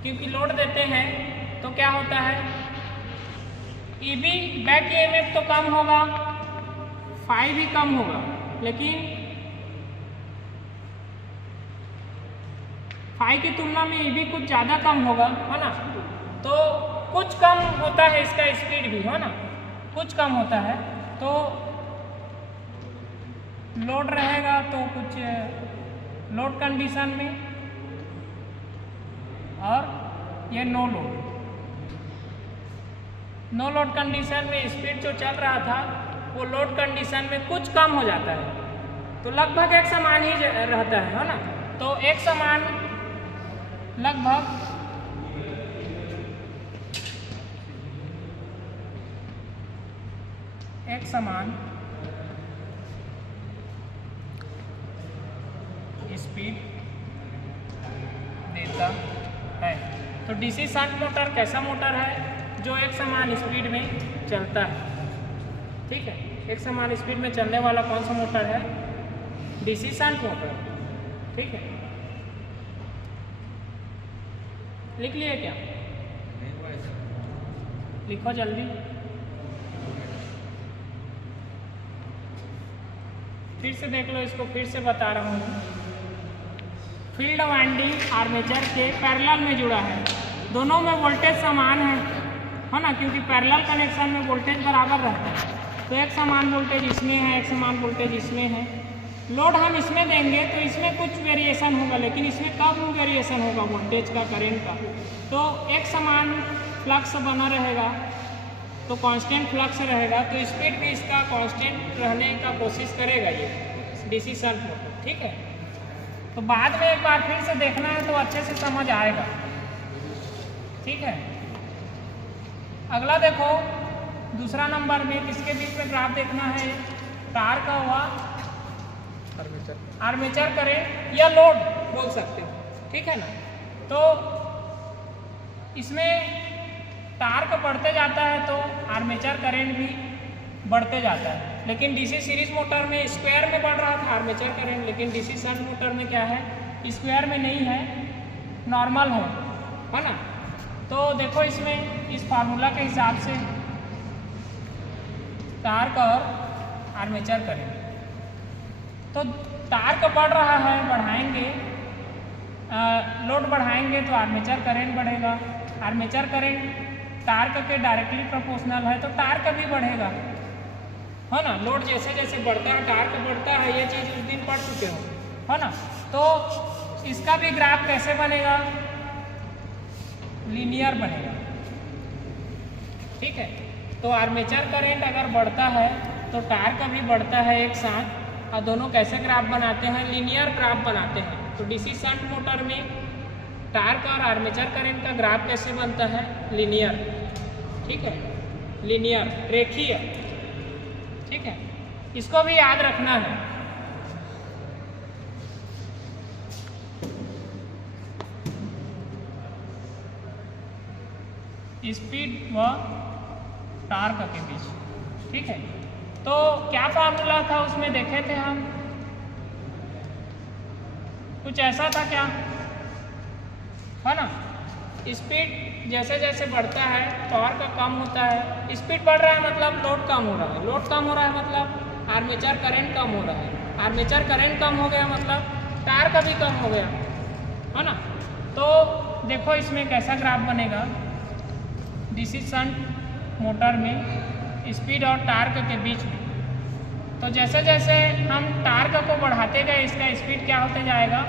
क्योंकि लोड देते हैं तो क्या होता है, ईबी बैक ईएमएफ तो कम होगा, फाई भी कम होगा, लेकिन फाई की तुलना में ईबी कुछ ज़्यादा कम होगा, है ना। तो कुछ कम होता है इसका स्पीड भी, है ना, कुछ कम होता है। तो लोड रहेगा तो कुछ लोड कंडीशन में, और ये नो लोड कंडीशन में स्पीड जो चल रहा था वो लोड कंडीशन में कुछ कम हो जाता है, तो लगभग एक समान ही रहता है ना। तो एक समान लगभग एक समान स्पीड देता है। तो डीसी शंट मोटर कैसा मोटर है, जो एक समान स्पीड में चलता है, ठीक है। एक समान स्पीड में चलने वाला कौन सा मोटर है, डीसी शंट मोटर, ठीक है। लिख लिए क्या, लिखो जल्दी। फिर से देख लो इसको, फिर से बता रहा हूँ। फील्ड वाइंडिंग आर्मेचर के पैरेलल में जुड़ा है, दोनों में वोल्टेज समान है ना, क्योंकि पैरेलल कनेक्शन में वोल्टेज बराबर रहता है। तो एक समान वोल्टेज इसमें है, एक समान वोल्टेज इसमें है। लोड हम इसमें देंगे तो इसमें कुछ वेरिएशन होगा, लेकिन इसमें कम वेरिएशन होगा वोल्टेज का, करंट का। तो एक समान फ्लक्स बना रहेगा, तो कांस्टेंट फ्लक्स रहेगा, तो स्पीड भी इसका कांस्टेंट रहने का कोशिश करेगा ये डीसी शंट मोटर। ठीक है, तो बाद में एक बार फिर से देखना है तो अच्छे से समझ आएगा। ठीक है, अगला देखो दूसरा नंबर में किसके बीच में ग्राफ देखना है, तार का हुआ आर्मेचर करंट या लोड बोल सकते हो। ठीक है ना, तो इसमें तार का बढ़ते जाता है तो आर्मेचर करंट भी बढ़ते जाता है, लेकिन डीसी सीरीज मोटर में स्क्वायर में बढ़ रहा था आर्मेचर करंट, लेकिन डीसी शंट मोटर में क्या है, स्क्वायर में नहीं है, नॉर्मल है ना। तो देखो इसमें इस फार्मूला के हिसाब से तार का और आर्मेचर करंट, तो तार का बढ़ रहा है, बढ़ाएंगे लोड बढ़ाएंगे तो आर्मेचर करंट बढ़ेगा। आर्मेचर करंट तार का के डायरेक्टली प्रोपोर्शनल है, तो तार का भी बढ़ेगा, है ना। लोड जैसे जैसे बढ़ता है तार का बढ़ता है, ये चीज़ उस दिन पढ़ चुके हो, है ना। तो इसका भी ग्राफ कैसे बनेगा, लीनियर बनेगा। ठीक है, तो आर्मेचर करंट अगर बढ़ता है तो तार का भी बढ़ता है एक साथ, और दोनों कैसे ग्राफ बनाते हैं, लीनियर ग्राफ बनाते हैं। तो डीसी शंट मोटर में तार का और आर्मेचर करंट का ग्राफ कैसे बनता है, लीनियर। ठीक है, लीनियर, रेखीय। ठीक है, इसको भी याद रखना है। स्पीड व टार्क के बीच। ठीक है, तो क्या फार्मूला था उसमें देखे थे हम, कुछ ऐसा था क्या, है ना। स्पीड जैसे जैसे बढ़ता है टॉर्क कम होता है, स्पीड बढ़ रहा है मतलब लोड कम हो रहा है, लोड कम हो रहा है मतलब आर्मेचर करंट कम हो रहा है, आर्मेचर करंट कम हो गया मतलब टार्क भी कम हो गया, है ना। तो देखो इसमें कैसा ग्राफ बनेगा, डीसी शंट मोटर में स्पीड और टार्क के बीच में। तो जैसे जैसे हम टार्क को बढ़ाते गए इसका स्पीड क्या होते जाएगा,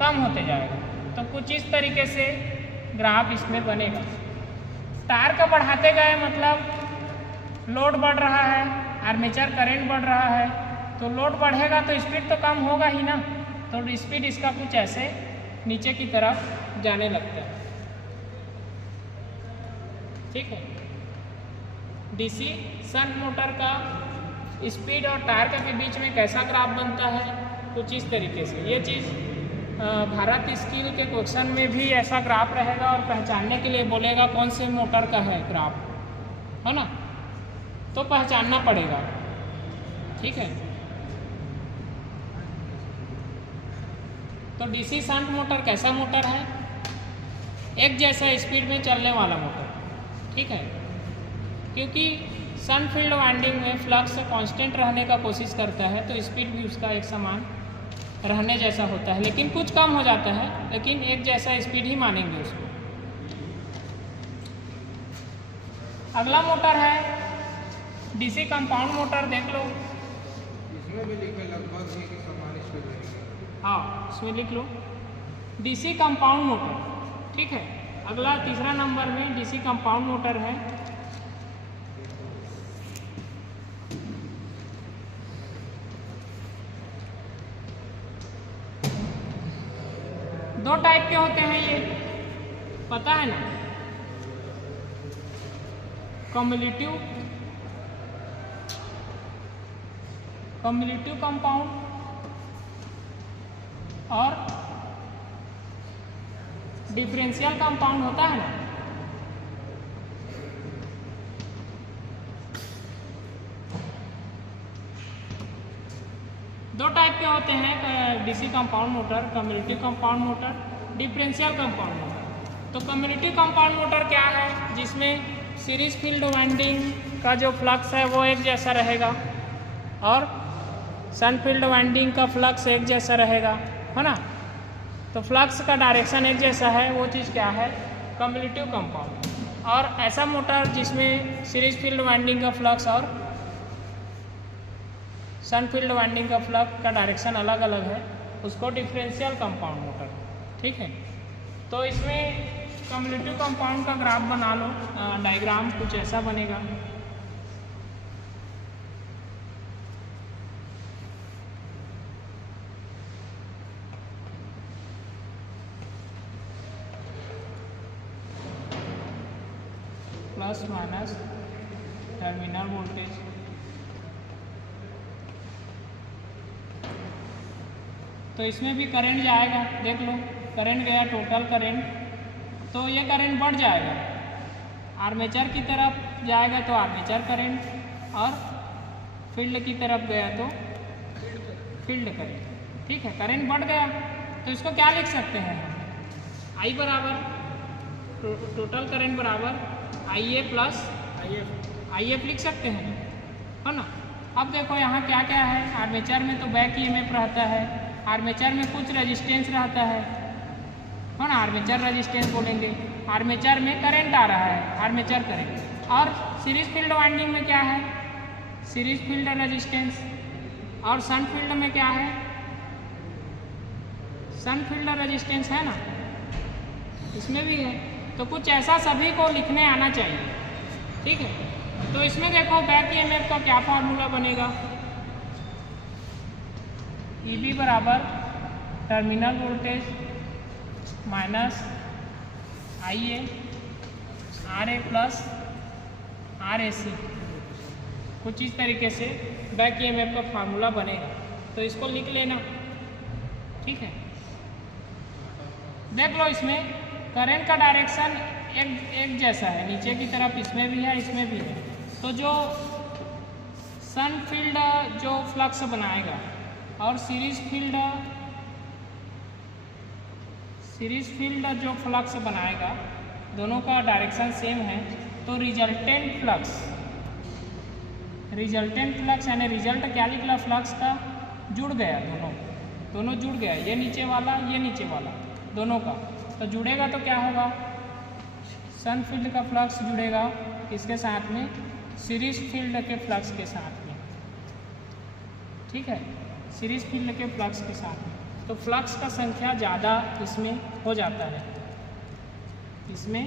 कम होते जाएगा। तो कुछ इस तरीके से ग्राफ इसमें बनेगा। टार्क बढ़ाते गए मतलब लोड बढ़ रहा है, आर्मेचर करंट बढ़ रहा है, तो लोड बढ़ेगा तो स्पीड तो कम होगा ही ना, तो स्पीड इसका कुछ ऐसे नीचे की तरफ जाने लगता है। ठीक है, डीसी शंट मोटर का स्पीड और टार्क के बीच में कैसा ग्राफ बनता है, कुछ इस तरीके से। ये चीज़ भारत स्किल के क्वेश्चन में भी ऐसा ग्राफ रहेगा, और पहचानने के लिए बोलेगा कौन से मोटर का है ग्राफ, है ना, तो पहचानना पड़ेगा। ठीक है, तो डीसी शंट मोटर कैसा मोटर है, एक जैसा स्पीड में चलने वाला मोटर। ठीक है, क्योंकि शंट फील्ड वाइंडिंग में फ्लक्स कांस्टेंट रहने का कोशिश करता है, तो स्पीड भी उसका एक समान रहने जैसा होता है, लेकिन कुछ कम हो जाता है, लेकिन एक जैसा स्पीड ही मानेंगे उसको। अगला मोटर है डीसी कंपाउंड मोटर, देख लो इसमें भी लिखे लगभग एक समान स्पीड रहेगी। हाँ, इसमें लिख लो डीसी कंपाउंड मोटर। ठीक है, अगला तीसरा नंबर में डीसी कंपाउंड मोटर है। दो टाइप के होते हैं ये, पता है ना, कम्युलेटिव कंपाउंड और डिफरेंशियल कंपाउंड होता है ना। दो टाइप के होते हैं DC compound motor, cumulative compound motor, differential compound motor. तो कम्युलेटिव कंपाउंड मोटर क्या है, जिसमें सीरीज फील्ड वाइंडिंग का जो फ्लक्स है वो एक जैसा रहेगा और शन फील्ड वाइंडिंग का फ्लक्स एक जैसा रहेगा, है ना। तो फ्लक्स का डायरेक्शन एक जैसा है, वो चीज़ क्या है, कम्युलेटिव कंपाउंड। और ऐसा मोटर जिसमें सीरीज फील्ड वाइंडिंग का फ्लक्स और शन फील्ड वाइंडिंग का फ्लक्स का डायरेक्शन अलग अलग है, उसको डिफरेंशियल कंपाउंड मोटर, ठीक है। तो इसमें कम्युलेटिव कंपाउंड का ग्राफ बना लो, डायग्राम कुछ ऐसा बनेगा। प्लस माइनस टर्मिनल वोल्टेज, तो इसमें भी करंट जाएगा, देख लो करंट गया, टोटल करंट, तो ये करंट बढ़ जाएगा, आर्मेचर की तरफ जाएगा तो आर्मेचर करंट, और फील्ड की तरफ गया तो फील्ड करंट, ठीक है। करंट बढ़ गया तो इसको क्या लिख सकते हैं, आई बराबर टोटल करंट बराबर IA प्लस IF लिख सकते हैं, है ना। अब देखो यहाँ क्या क्या है, आर्मेचर में तो बैक EMF रहता है, आर्मेचर में कुछ रेजिस्टेंस रहता है ना, आर्मेचर रेजिस्टेंस बोलेंगे। आर्मेचर में करंट आ रहा है, आर्मेचर करंट। और सीरीज फील्ड वाइंडिंग में क्या है, सीरीज फील्ड रेजिस्टेंस। और शन फील्ड में क्या है, शन फील्ड रेजिस्टेंस है ना, इसमें भी है। तो कुछ ऐसा सभी को लिखने आना चाहिए, ठीक है। तो इसमें देखो बैक EMF का क्या फार्मूला बनेगा, EB बराबर terminal voltage minus IA RA plus RAC, कुछ इस तरीके से बैक EMF का फार्मूला बनेगा, तो इसको लिख लेना, ठीक है। देख लो इसमें करंट का डायरेक्शन एक जैसा है, नीचे की तरफ इसमें भी है, इसमें भी है। तो जो शन फील्ड जो फ्लक्स बनाएगा और सीरीज फील्ड जो फ्लक्स बनाएगा, दोनों का डायरेक्शन सेम है, तो रिजल्टेंट फ्लक्स यानी रिजल्ट क्या निकला फ्लक्स का, जुड़ गया, दोनों जुड़ गया, ये नीचे वाला ये नीचे वाला दोनों का, तो जुड़ेगा तो क्या होगा, शन फील्ड का फ्लक्स जुड़ेगा इसके साथ में सीरीज फील्ड के फ्लक्स के साथ में, ठीक है, सीरीज फील्ड के फ्लक्स के साथ में। तो फ्लक्स का संख्या ज़्यादा इसमें हो जाता है, इसमें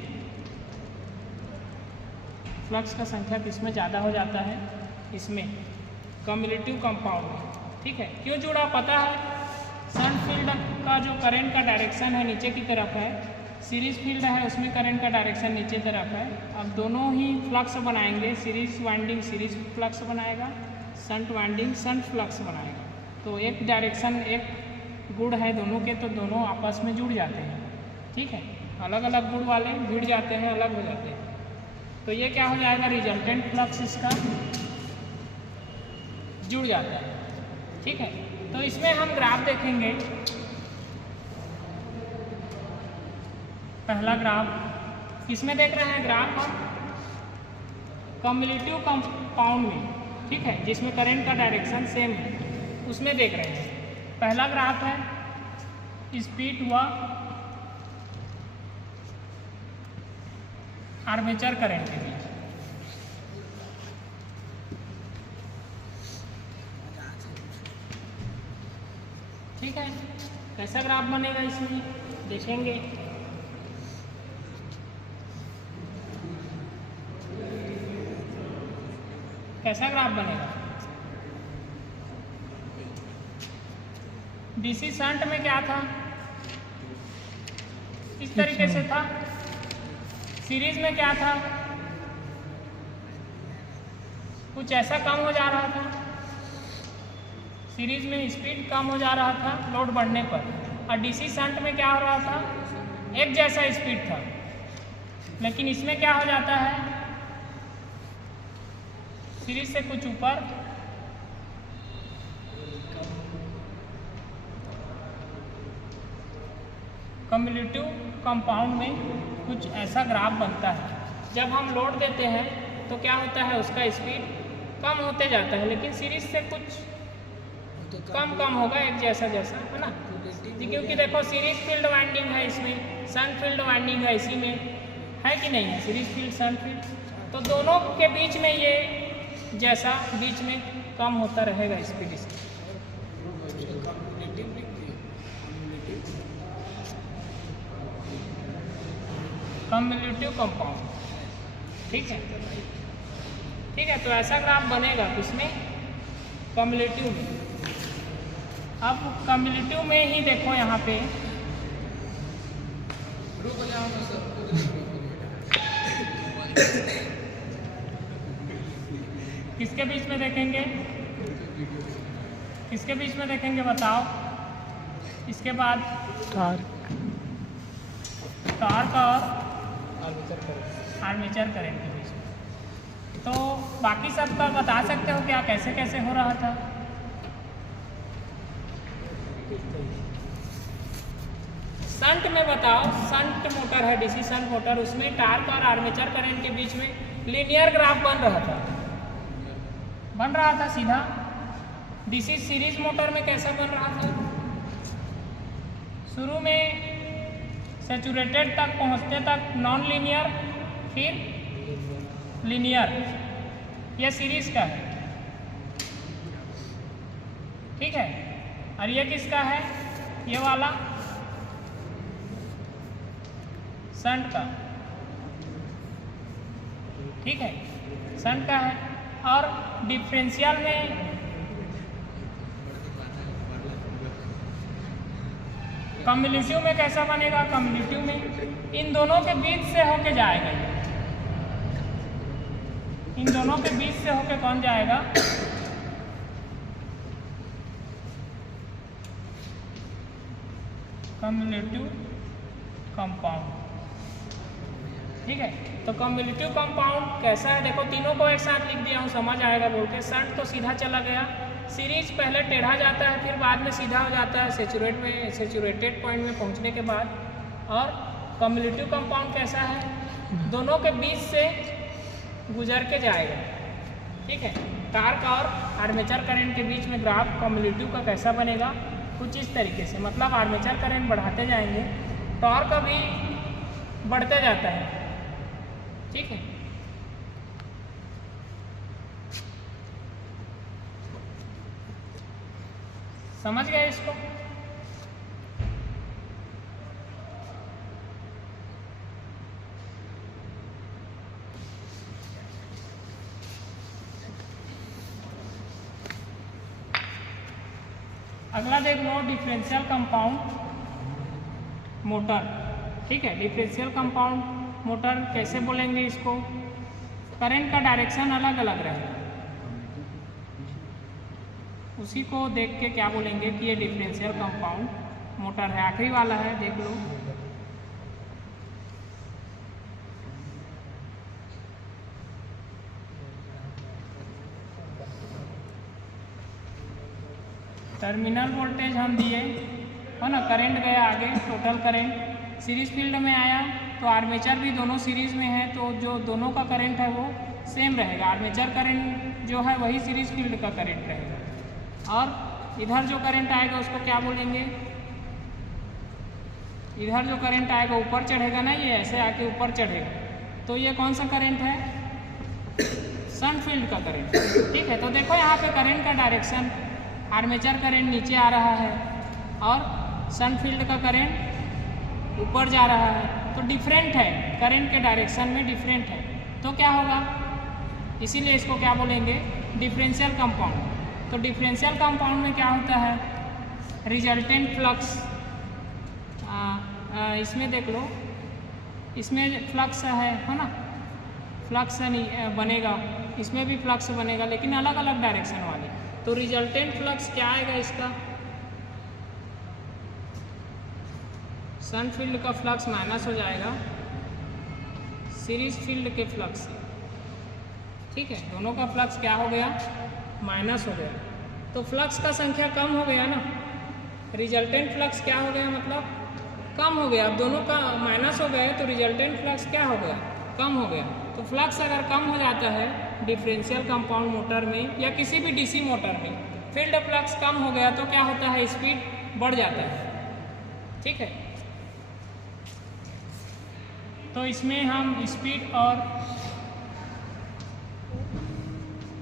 फ्लक्स का संख्या किसमें ज़्यादा हो जाता है, इसमें कम्युलेटिव कंपाउंड में, ठीक है। क्यों जुड़ा पता है, शन फील्ड का जो करंट का डायरेक्शन है नीचे की तरफ है, सीरीज फील्ड है उसमें करंट का डायरेक्शन नीचे तरफ है। अब दोनों ही फ्लक्स बनाएंगे, सीरीज वाइंडिंग सीरीज फ्लक्स बनाएगा, शंट वाइंडिंग शंट फ्लक्स बनाएगा। तो एक डायरेक्शन एक गुण है दोनों के, तो दोनों आपस में जुड़ जाते हैं, ठीक है। अलग अलग गुण वाले जुड़ जाते हैं, अलग हो जाते हैं, तो ये क्या हो जाएगा, रिजल्टेंट फ्लक्स इसका जुड़ जाता है, ठीक है। तो इसमें हम ग्राफ देखेंगे, पहला ग्राफ किसमें देख रहे हैं, ग्राफ हम कम्युलेटिव कंपाउंड में, ठीक है, जिसमें करंट का डायरेक्शन सेम है, उसमें देख रहे हैं। पहला ग्राफ है स्पीड हुआ आर्मेचर करंट के बीच, ठीक है। कैसा ग्राफ बनेगा इसमें देखेंगे, कैसा ग्राफ बनेगा। डीसी शंट में क्या था, इस तरीके से था। सीरीज में क्या था, कुछ ऐसा कम हो जा रहा था, सीरीज में स्पीड कम हो जा रहा था लोड बढ़ने पर, और डीसी शंट में क्या हो रहा था, एक जैसा स्पीड था। लेकिन इसमें क्या हो जाता है, सीरीज से कुछ ऊपर कम्युलेटिव कंपाउंड में कुछ ऐसा ग्राफ बनता है, जब हम लोड देते हैं तो क्या होता है, उसका स्पीड कम होते जाता है, लेकिन सीरीज से कुछ कम होगा एक जैसा जैसा, है ना जी। क्योंकि देखो सीरीज फील्ड वाइंडिंग है, इसमें सन फील्ड वाइंडिंग है, इसी में है कि नहीं है, सीरीज फील्ड सन फील्ड, तो दोनों के बीच में ये जैसा बीच में कम होता रहेगा स्पीड इसकी। कम्युलेटिव कंपाउंड, ठीक है, ठीक है। तो ऐसा ग्राफ बनेगा किसमें, कम्युलेटिव में। अब कम्युलेटिव में ही देखो यहाँ पे किसके बीच में देखेंगे, किसके बीच में देखेंगे बताओ। इसके बाद टार्क और आर्मेचर करंट के बीच में। तो बाकी सब का बता सकते हो क्या, कैसे कैसे हो रहा था। शंट में बताओ, शंट मोटर है, डीसी शंट मोटर, उसमें टार्क और आर्मेचर करंट के बीच में लीनियर ग्राफ बन रहा था सीधा। डीसी सीरीज मोटर में कैसा बन रहा था, शुरू में सैचुरेटेड तक पहुंचते तक नॉन लीनियर, फिर लीनियर। यह सीरीज का है, ठीक है। और ये किसका है, ये वाला शंट का, ठीक है, शंट का है। और डिफरेंशियल में कम्युलेटिव में कैसा बनेगा, कम्युलेटिव में इन दोनों के बीच से होके जाएगा, इन दोनों के बीच से होके कौन जाएगा, कम्युलेटिव कंपाउंड, ठीक है। तो कम्युलेटिव कंपाउंड कैसा है, देखो तीनों को एक साथ लिख दिया हूँ, समझ आएगा बोल के। शंट तो सीधा चला गया, सीरीज पहले टेढ़ा जाता है, फिर बाद में सीधा हो जाता है सैचुरेटेड पॉइंट में पहुँचने के बाद। और कम्युलेटिव कंपाउंड कैसा है, दोनों के बीच से गुजर के जाएगा, ठीक है। टार्क और आर्मेचर करंट के बीच में ग्राफ कम्युलेटिव का कैसा बनेगा, कुछ इस तरीके से। मतलब आर्मेचर करंट बढ़ाते जाएंगे, टॉर्क भी बढ़ते जाता है, ठीक है। समझ गए इसको। अगला देख लो, डिफरेंशियल कंपाउंड मोटर, ठीक है। डिफरेंशियल कंपाउंड मोटर कैसे बोलेंगे इसको, करंट का डायरेक्शन अलग अलग रहेगा, उसी को देख के क्या बोलेंगे कि ये डिफरेंशियल कंपाउंड मोटर है। आखिरी वाला है, देख लो, टर्मिनल वोल्टेज हम दिए, है ना, करंट गया आगे, टोटल करंट सीरीज फील्ड में आया, तो आर्मेचर भी दोनों सीरीज में है, तो जो दोनों का करंट है वो सेम रहेगा। आर्मेचर करंट जो है वही सीरीज फील्ड का करंट रहेगा। और इधर जो करंट आएगा उसको क्या बोलेंगे, इधर जो करंट आएगा ऊपर चढ़ेगा ना, ये ऐसे आके ऊपर चढ़ेगा, तो ये कौन सा करंट है, शंट फील्ड का करंट, ठीक है। तो देखो यहाँ पे करंट का डायरेक्शन, आर्मेचर करंट नीचे आ रहा है और शंट फील्ड का करंट ऊपर जा रहा है, तो डिफरेंट है, करंट के डायरेक्शन में डिफरेंट है। तो क्या होगा, इसीलिए इसको क्या बोलेंगे, डिफरेंशियल कंपाउंड। तो डिफरेंशियल कंपाउंड में क्या होता है, रिजल्टेंट फ्लक्स, इसमें देख लो, इसमें फ्लक्स है ना, फ्लक्स बनेगा, इसमें भी फ्लक्स बनेगा, लेकिन अलग अलग डायरेक्शन वाले। तो रिजल्टेंट फ्लक्स क्या आएगा इसका, शंट फील्ड का फ्लक्स माइनस हो जाएगा सीरीज फील्ड के फ्लक्स से, ठीक है। दोनों का फ्लक्स क्या हो गया, माइनस हो गया, तो फ्लक्स का संख्या कम हो गया ना, रिजल्टेंट फ्लक्स क्या हो गया, मतलब कम हो गया। अब दोनों का माइनस हो गया तो रिजल्टेंट फ्लक्स क्या हो गया, कम हो गया। तो फ्लक्स अगर कम हो जाता है डिफरेंशियल कंपाउंड मोटर में या किसी भी डीसी मोटर में, फील्ड फ्लक्स कम हो गया तो क्या होता है, स्पीड बढ़ जाता है। ठीक है, तो इसमें हम स्पीड और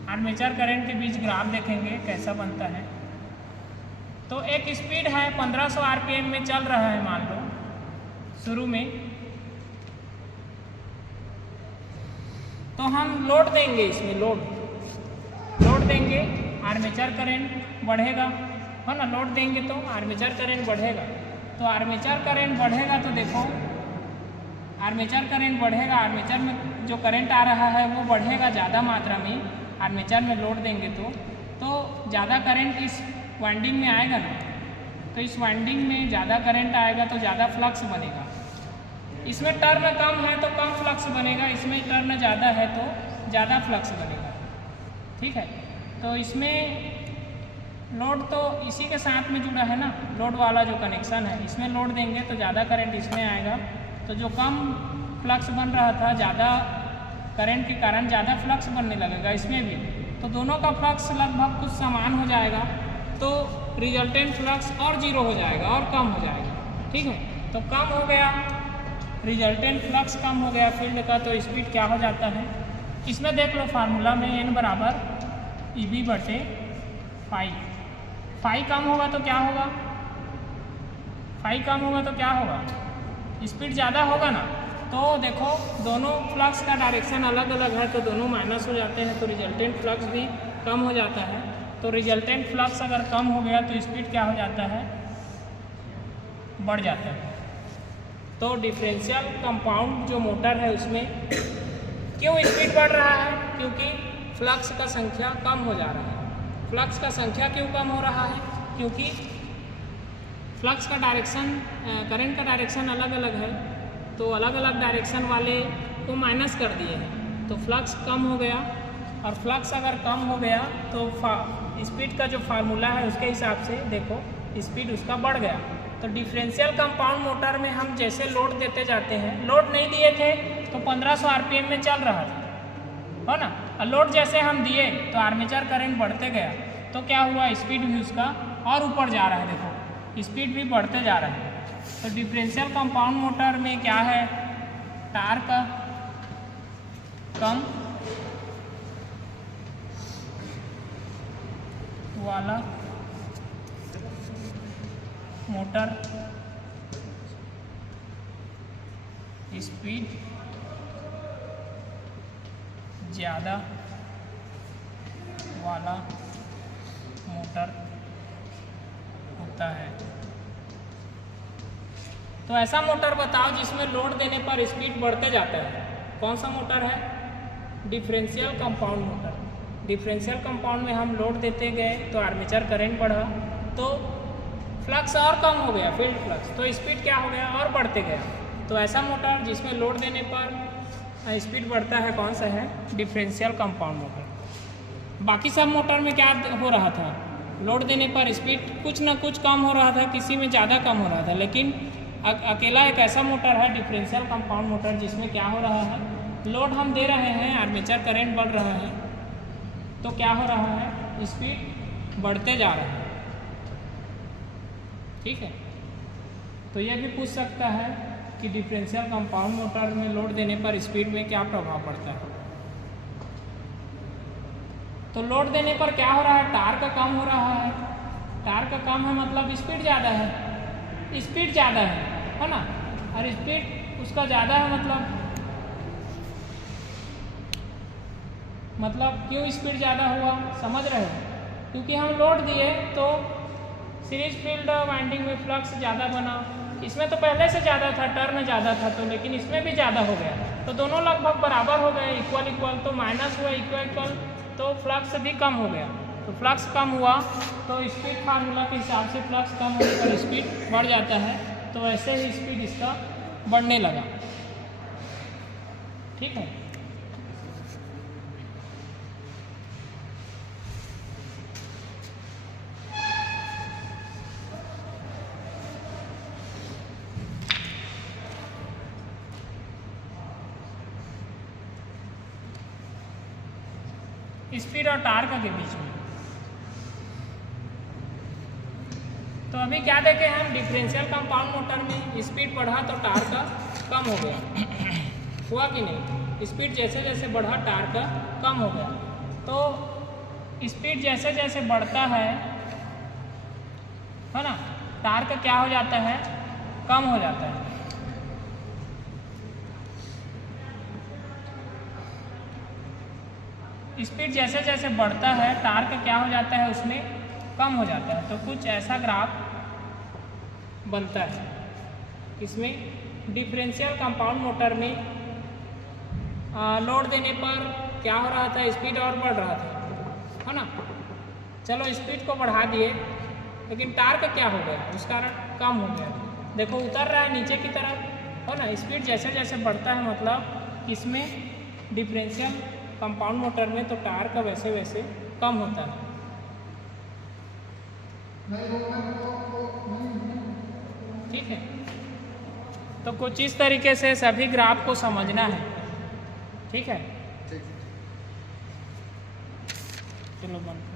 आर्मेचर करंट के बीच ग्राफ देखेंगे कैसा बनता है। तो एक स्पीड है 1500 आरपीएम में चल रहा है, मान लो शुरू में, तो हम लोड देंगे, इसमें लोड देंगे, आर्मेचर करंट बढ़ेगा, है ना। लोड देंगे तो आर्मेचर करंट बढ़ेगा। तो आर्मेचर करंट बढ़ेगा तो देखो, आर्मेचर करंट बढ़ेगा, आर्मेचर में जो करंट आ रहा है वो बढ़ेगा ज़्यादा मात्रा में, आर्मेचर में लोड देंगे तो ज़्यादा करंट इस वाइंडिंग में आएगा ना, तो इस वाइंडिंग में ज़्यादा करंट आएगा तो ज़्यादा फ्लक्स बनेगा। इसमें टर्न कम है तो कम फ्लक्स बनेगा, इसमें टर्न ज़्यादा है तो ज़्यादा फ्लक्स बनेगा। ठीक है, तो इसमें लोड तो इसी के साथ में जुड़ा है ना, लोड वाला जो कनेक्शन है, इसमें लोड देंगे तो ज़्यादा करंट इसमें आएगा, तो जो कम फ्लक्स बन रहा था ज़्यादा करंट के कारण ज़्यादा फ्लक्स बनने लगेगा इसमें भी, तो दोनों का फ्लक्स लगभग कुछ समान हो जाएगा, तो रिजल्टेंट फ्लक्स और जीरो हो जाएगा और कम हो जाएगा। ठीक है, तो कम हो गया रिजल्टेंट फ्लक्स, कम हो गया फील्ड का, तो स्पीड क्या हो जाता है, इसमें देख लो फार्मूला में n बराबर EB/φ। फाई कम होगा तो क्या होगा, फाई कम होगा तो क्या होगा, स्पीड ज़्यादा होगा ना। तो देखो दोनों फ्लक्स का डायरेक्शन अलग अलग है, तो दोनों माइनस हो जाते हैं, तो रिजल्टेंट फ्लक्स भी कम हो जाता है। तो रिजल्टेंट फ्लक्स अगर कम हो गया तो स्पीड क्या हो जाता है, बढ़ जाता है। तो डिफरेंशियल कंपाउंड जो मोटर है उसमें क्यों स्पीड बढ़ रहा है, क्योंकि फ्लक्स का संख्या कम हो जा रहा है। फ्लक्स का संख्या क्यों कम हो रहा है, क्योंकि फ्लक्स का डायरेक्शन, करंट का डायरेक्शन अलग अलग है, तो अलग अलग डायरेक्शन वाले को माइनस कर दिए हैं, तो फ्लक्स कम हो गया। और फ्लक्स अगर कम हो गया तो स्पीड का जो फार्मूला है उसके हिसाब से देखो स्पीड उसका बढ़ गया। तो डिफरेंशियल कंपाउंड मोटर में हम जैसे लोड देते जाते हैं, लोड नहीं दिए थे तो 1500 आरपीएम में चल रहा था, है ना, और लोड जैसे हम दिए तो आर्मेचर करंट बढ़ते गया, तो क्या हुआ, स्पीड भी उसका और ऊपर जा रहा है, देखो स्पीड भी बढ़ते जा रहा है। तो डिफरेंशियल कंपाउंड मोटर में क्या है, टार्क कम वाला मोटर, स्पीड ज़्यादा वाला मोटर होता है। तो ऐसा मोटर बताओ जिसमें लोड देने पर स्पीड बढ़ते जाता है, कौन सा मोटर है, differential compound motor. Differential compound में हम लोड देते गए तो आर्मेचर करंट बढ़ा, तो फ्लक्स और कम हो गया, फील्ड फ्लक्स, तो स्पीड क्या हो गया, और बढ़ते गया। तो ऐसा मोटर जिसमें लोड देने पर स्पीड बढ़ता है कौन सा है, डिफरेंशियल कंपाउंड मोटर। बाकी सब मोटर में क्या हो रहा था, लोड देने पर स्पीड कुछ ना कुछ कम हो रहा था, किसी में ज़्यादा कम हो रहा था, लेकिन अकेला एक ऐसा मोटर है डिफरेंशियल कंपाउंड मोटर जिसमें क्या हो रहा है, लोड हम दे रहे हैं, आर्मेचर करंट बढ़ रहा है, तो क्या हो रहा है, स्पीड बढ़ते जा रहा है। ठीक है, तो यह भी पूछ सकता है कि डिफरेंशियल कंपाउंड मोटर में लोड देने पर स्पीड में क्या प्रभाव पड़ता है। तो लोड देने पर क्या हो रहा है, टार्क कम हो रहा है, टार्क कम है मतलब स्पीड ज़्यादा है, स्पीड ज़्यादा है ना, और स्पीड उसका ज़्यादा है मतलब क्यों स्पीड ज़्यादा हुआ, समझ रहे हो, क्योंकि हम लोड दिए तो सीरीज फील्ड वाइंडिंग में फ्लक्स ज़्यादा बना, इसमें तो पहले से ज़्यादा था, टर्न ज़्यादा था, तो लेकिन इसमें भी ज़्यादा हो गया, तो दोनों लगभग बराबर हो गए, इक्वल इक्वल, तो माइनस हुआ इक्वल, तो फ्लक्स भी कम हो गया। तो फ्लक्स कम हुआ तो स्पीड फार्मूला के हिसाब से फ्लक्स कम होने पर स्पीड बढ़ जाता है, तो ऐसे ही स्पीड इसका बढ़ने लगा। ठीक है, स्पीड और टार्क के बीच में। तो अभी क्या देखे हम, डिफरेंशियल कंपाउंड मोटर में स्पीड बढ़ा तो टार्क कम हो गया, हुआ कि नहीं? स्पीड जैसे जैसे बढ़ा टार्क कम हो गया। तो स्पीड जैसे जैसे बढ़ता है ना, टार्क क्या हो जाता है, कम हो जाता है। स्पीड जैसे जैसे बढ़ता है टार्क क्या हो जाता है, उसमें कम हो जाता है। तो कुछ ऐसा ग्राफ बनता है। इसमें डिफरेंशियल कंपाउंड मोटर में लोड देने पर क्या हो रहा था, स्पीड और बढ़ रहा था, है ना। चलो स्पीड को बढ़ा दिए, लेकिन टार्क क्या हो गया, उस कारण कम हो गया। देखो उतर रहा है नीचे की तरफ, है ना। स्पीड जैसे जैसे बढ़ता है, मतलब इसमें डिफरेंशियल कंपाउंड मोटर में तो टार्क वैसे वैसे कम होता है। ठीक है, तो कुछ इस तरीके से सभी ग्राफ को समझना है। ठीक है, चलो बंद।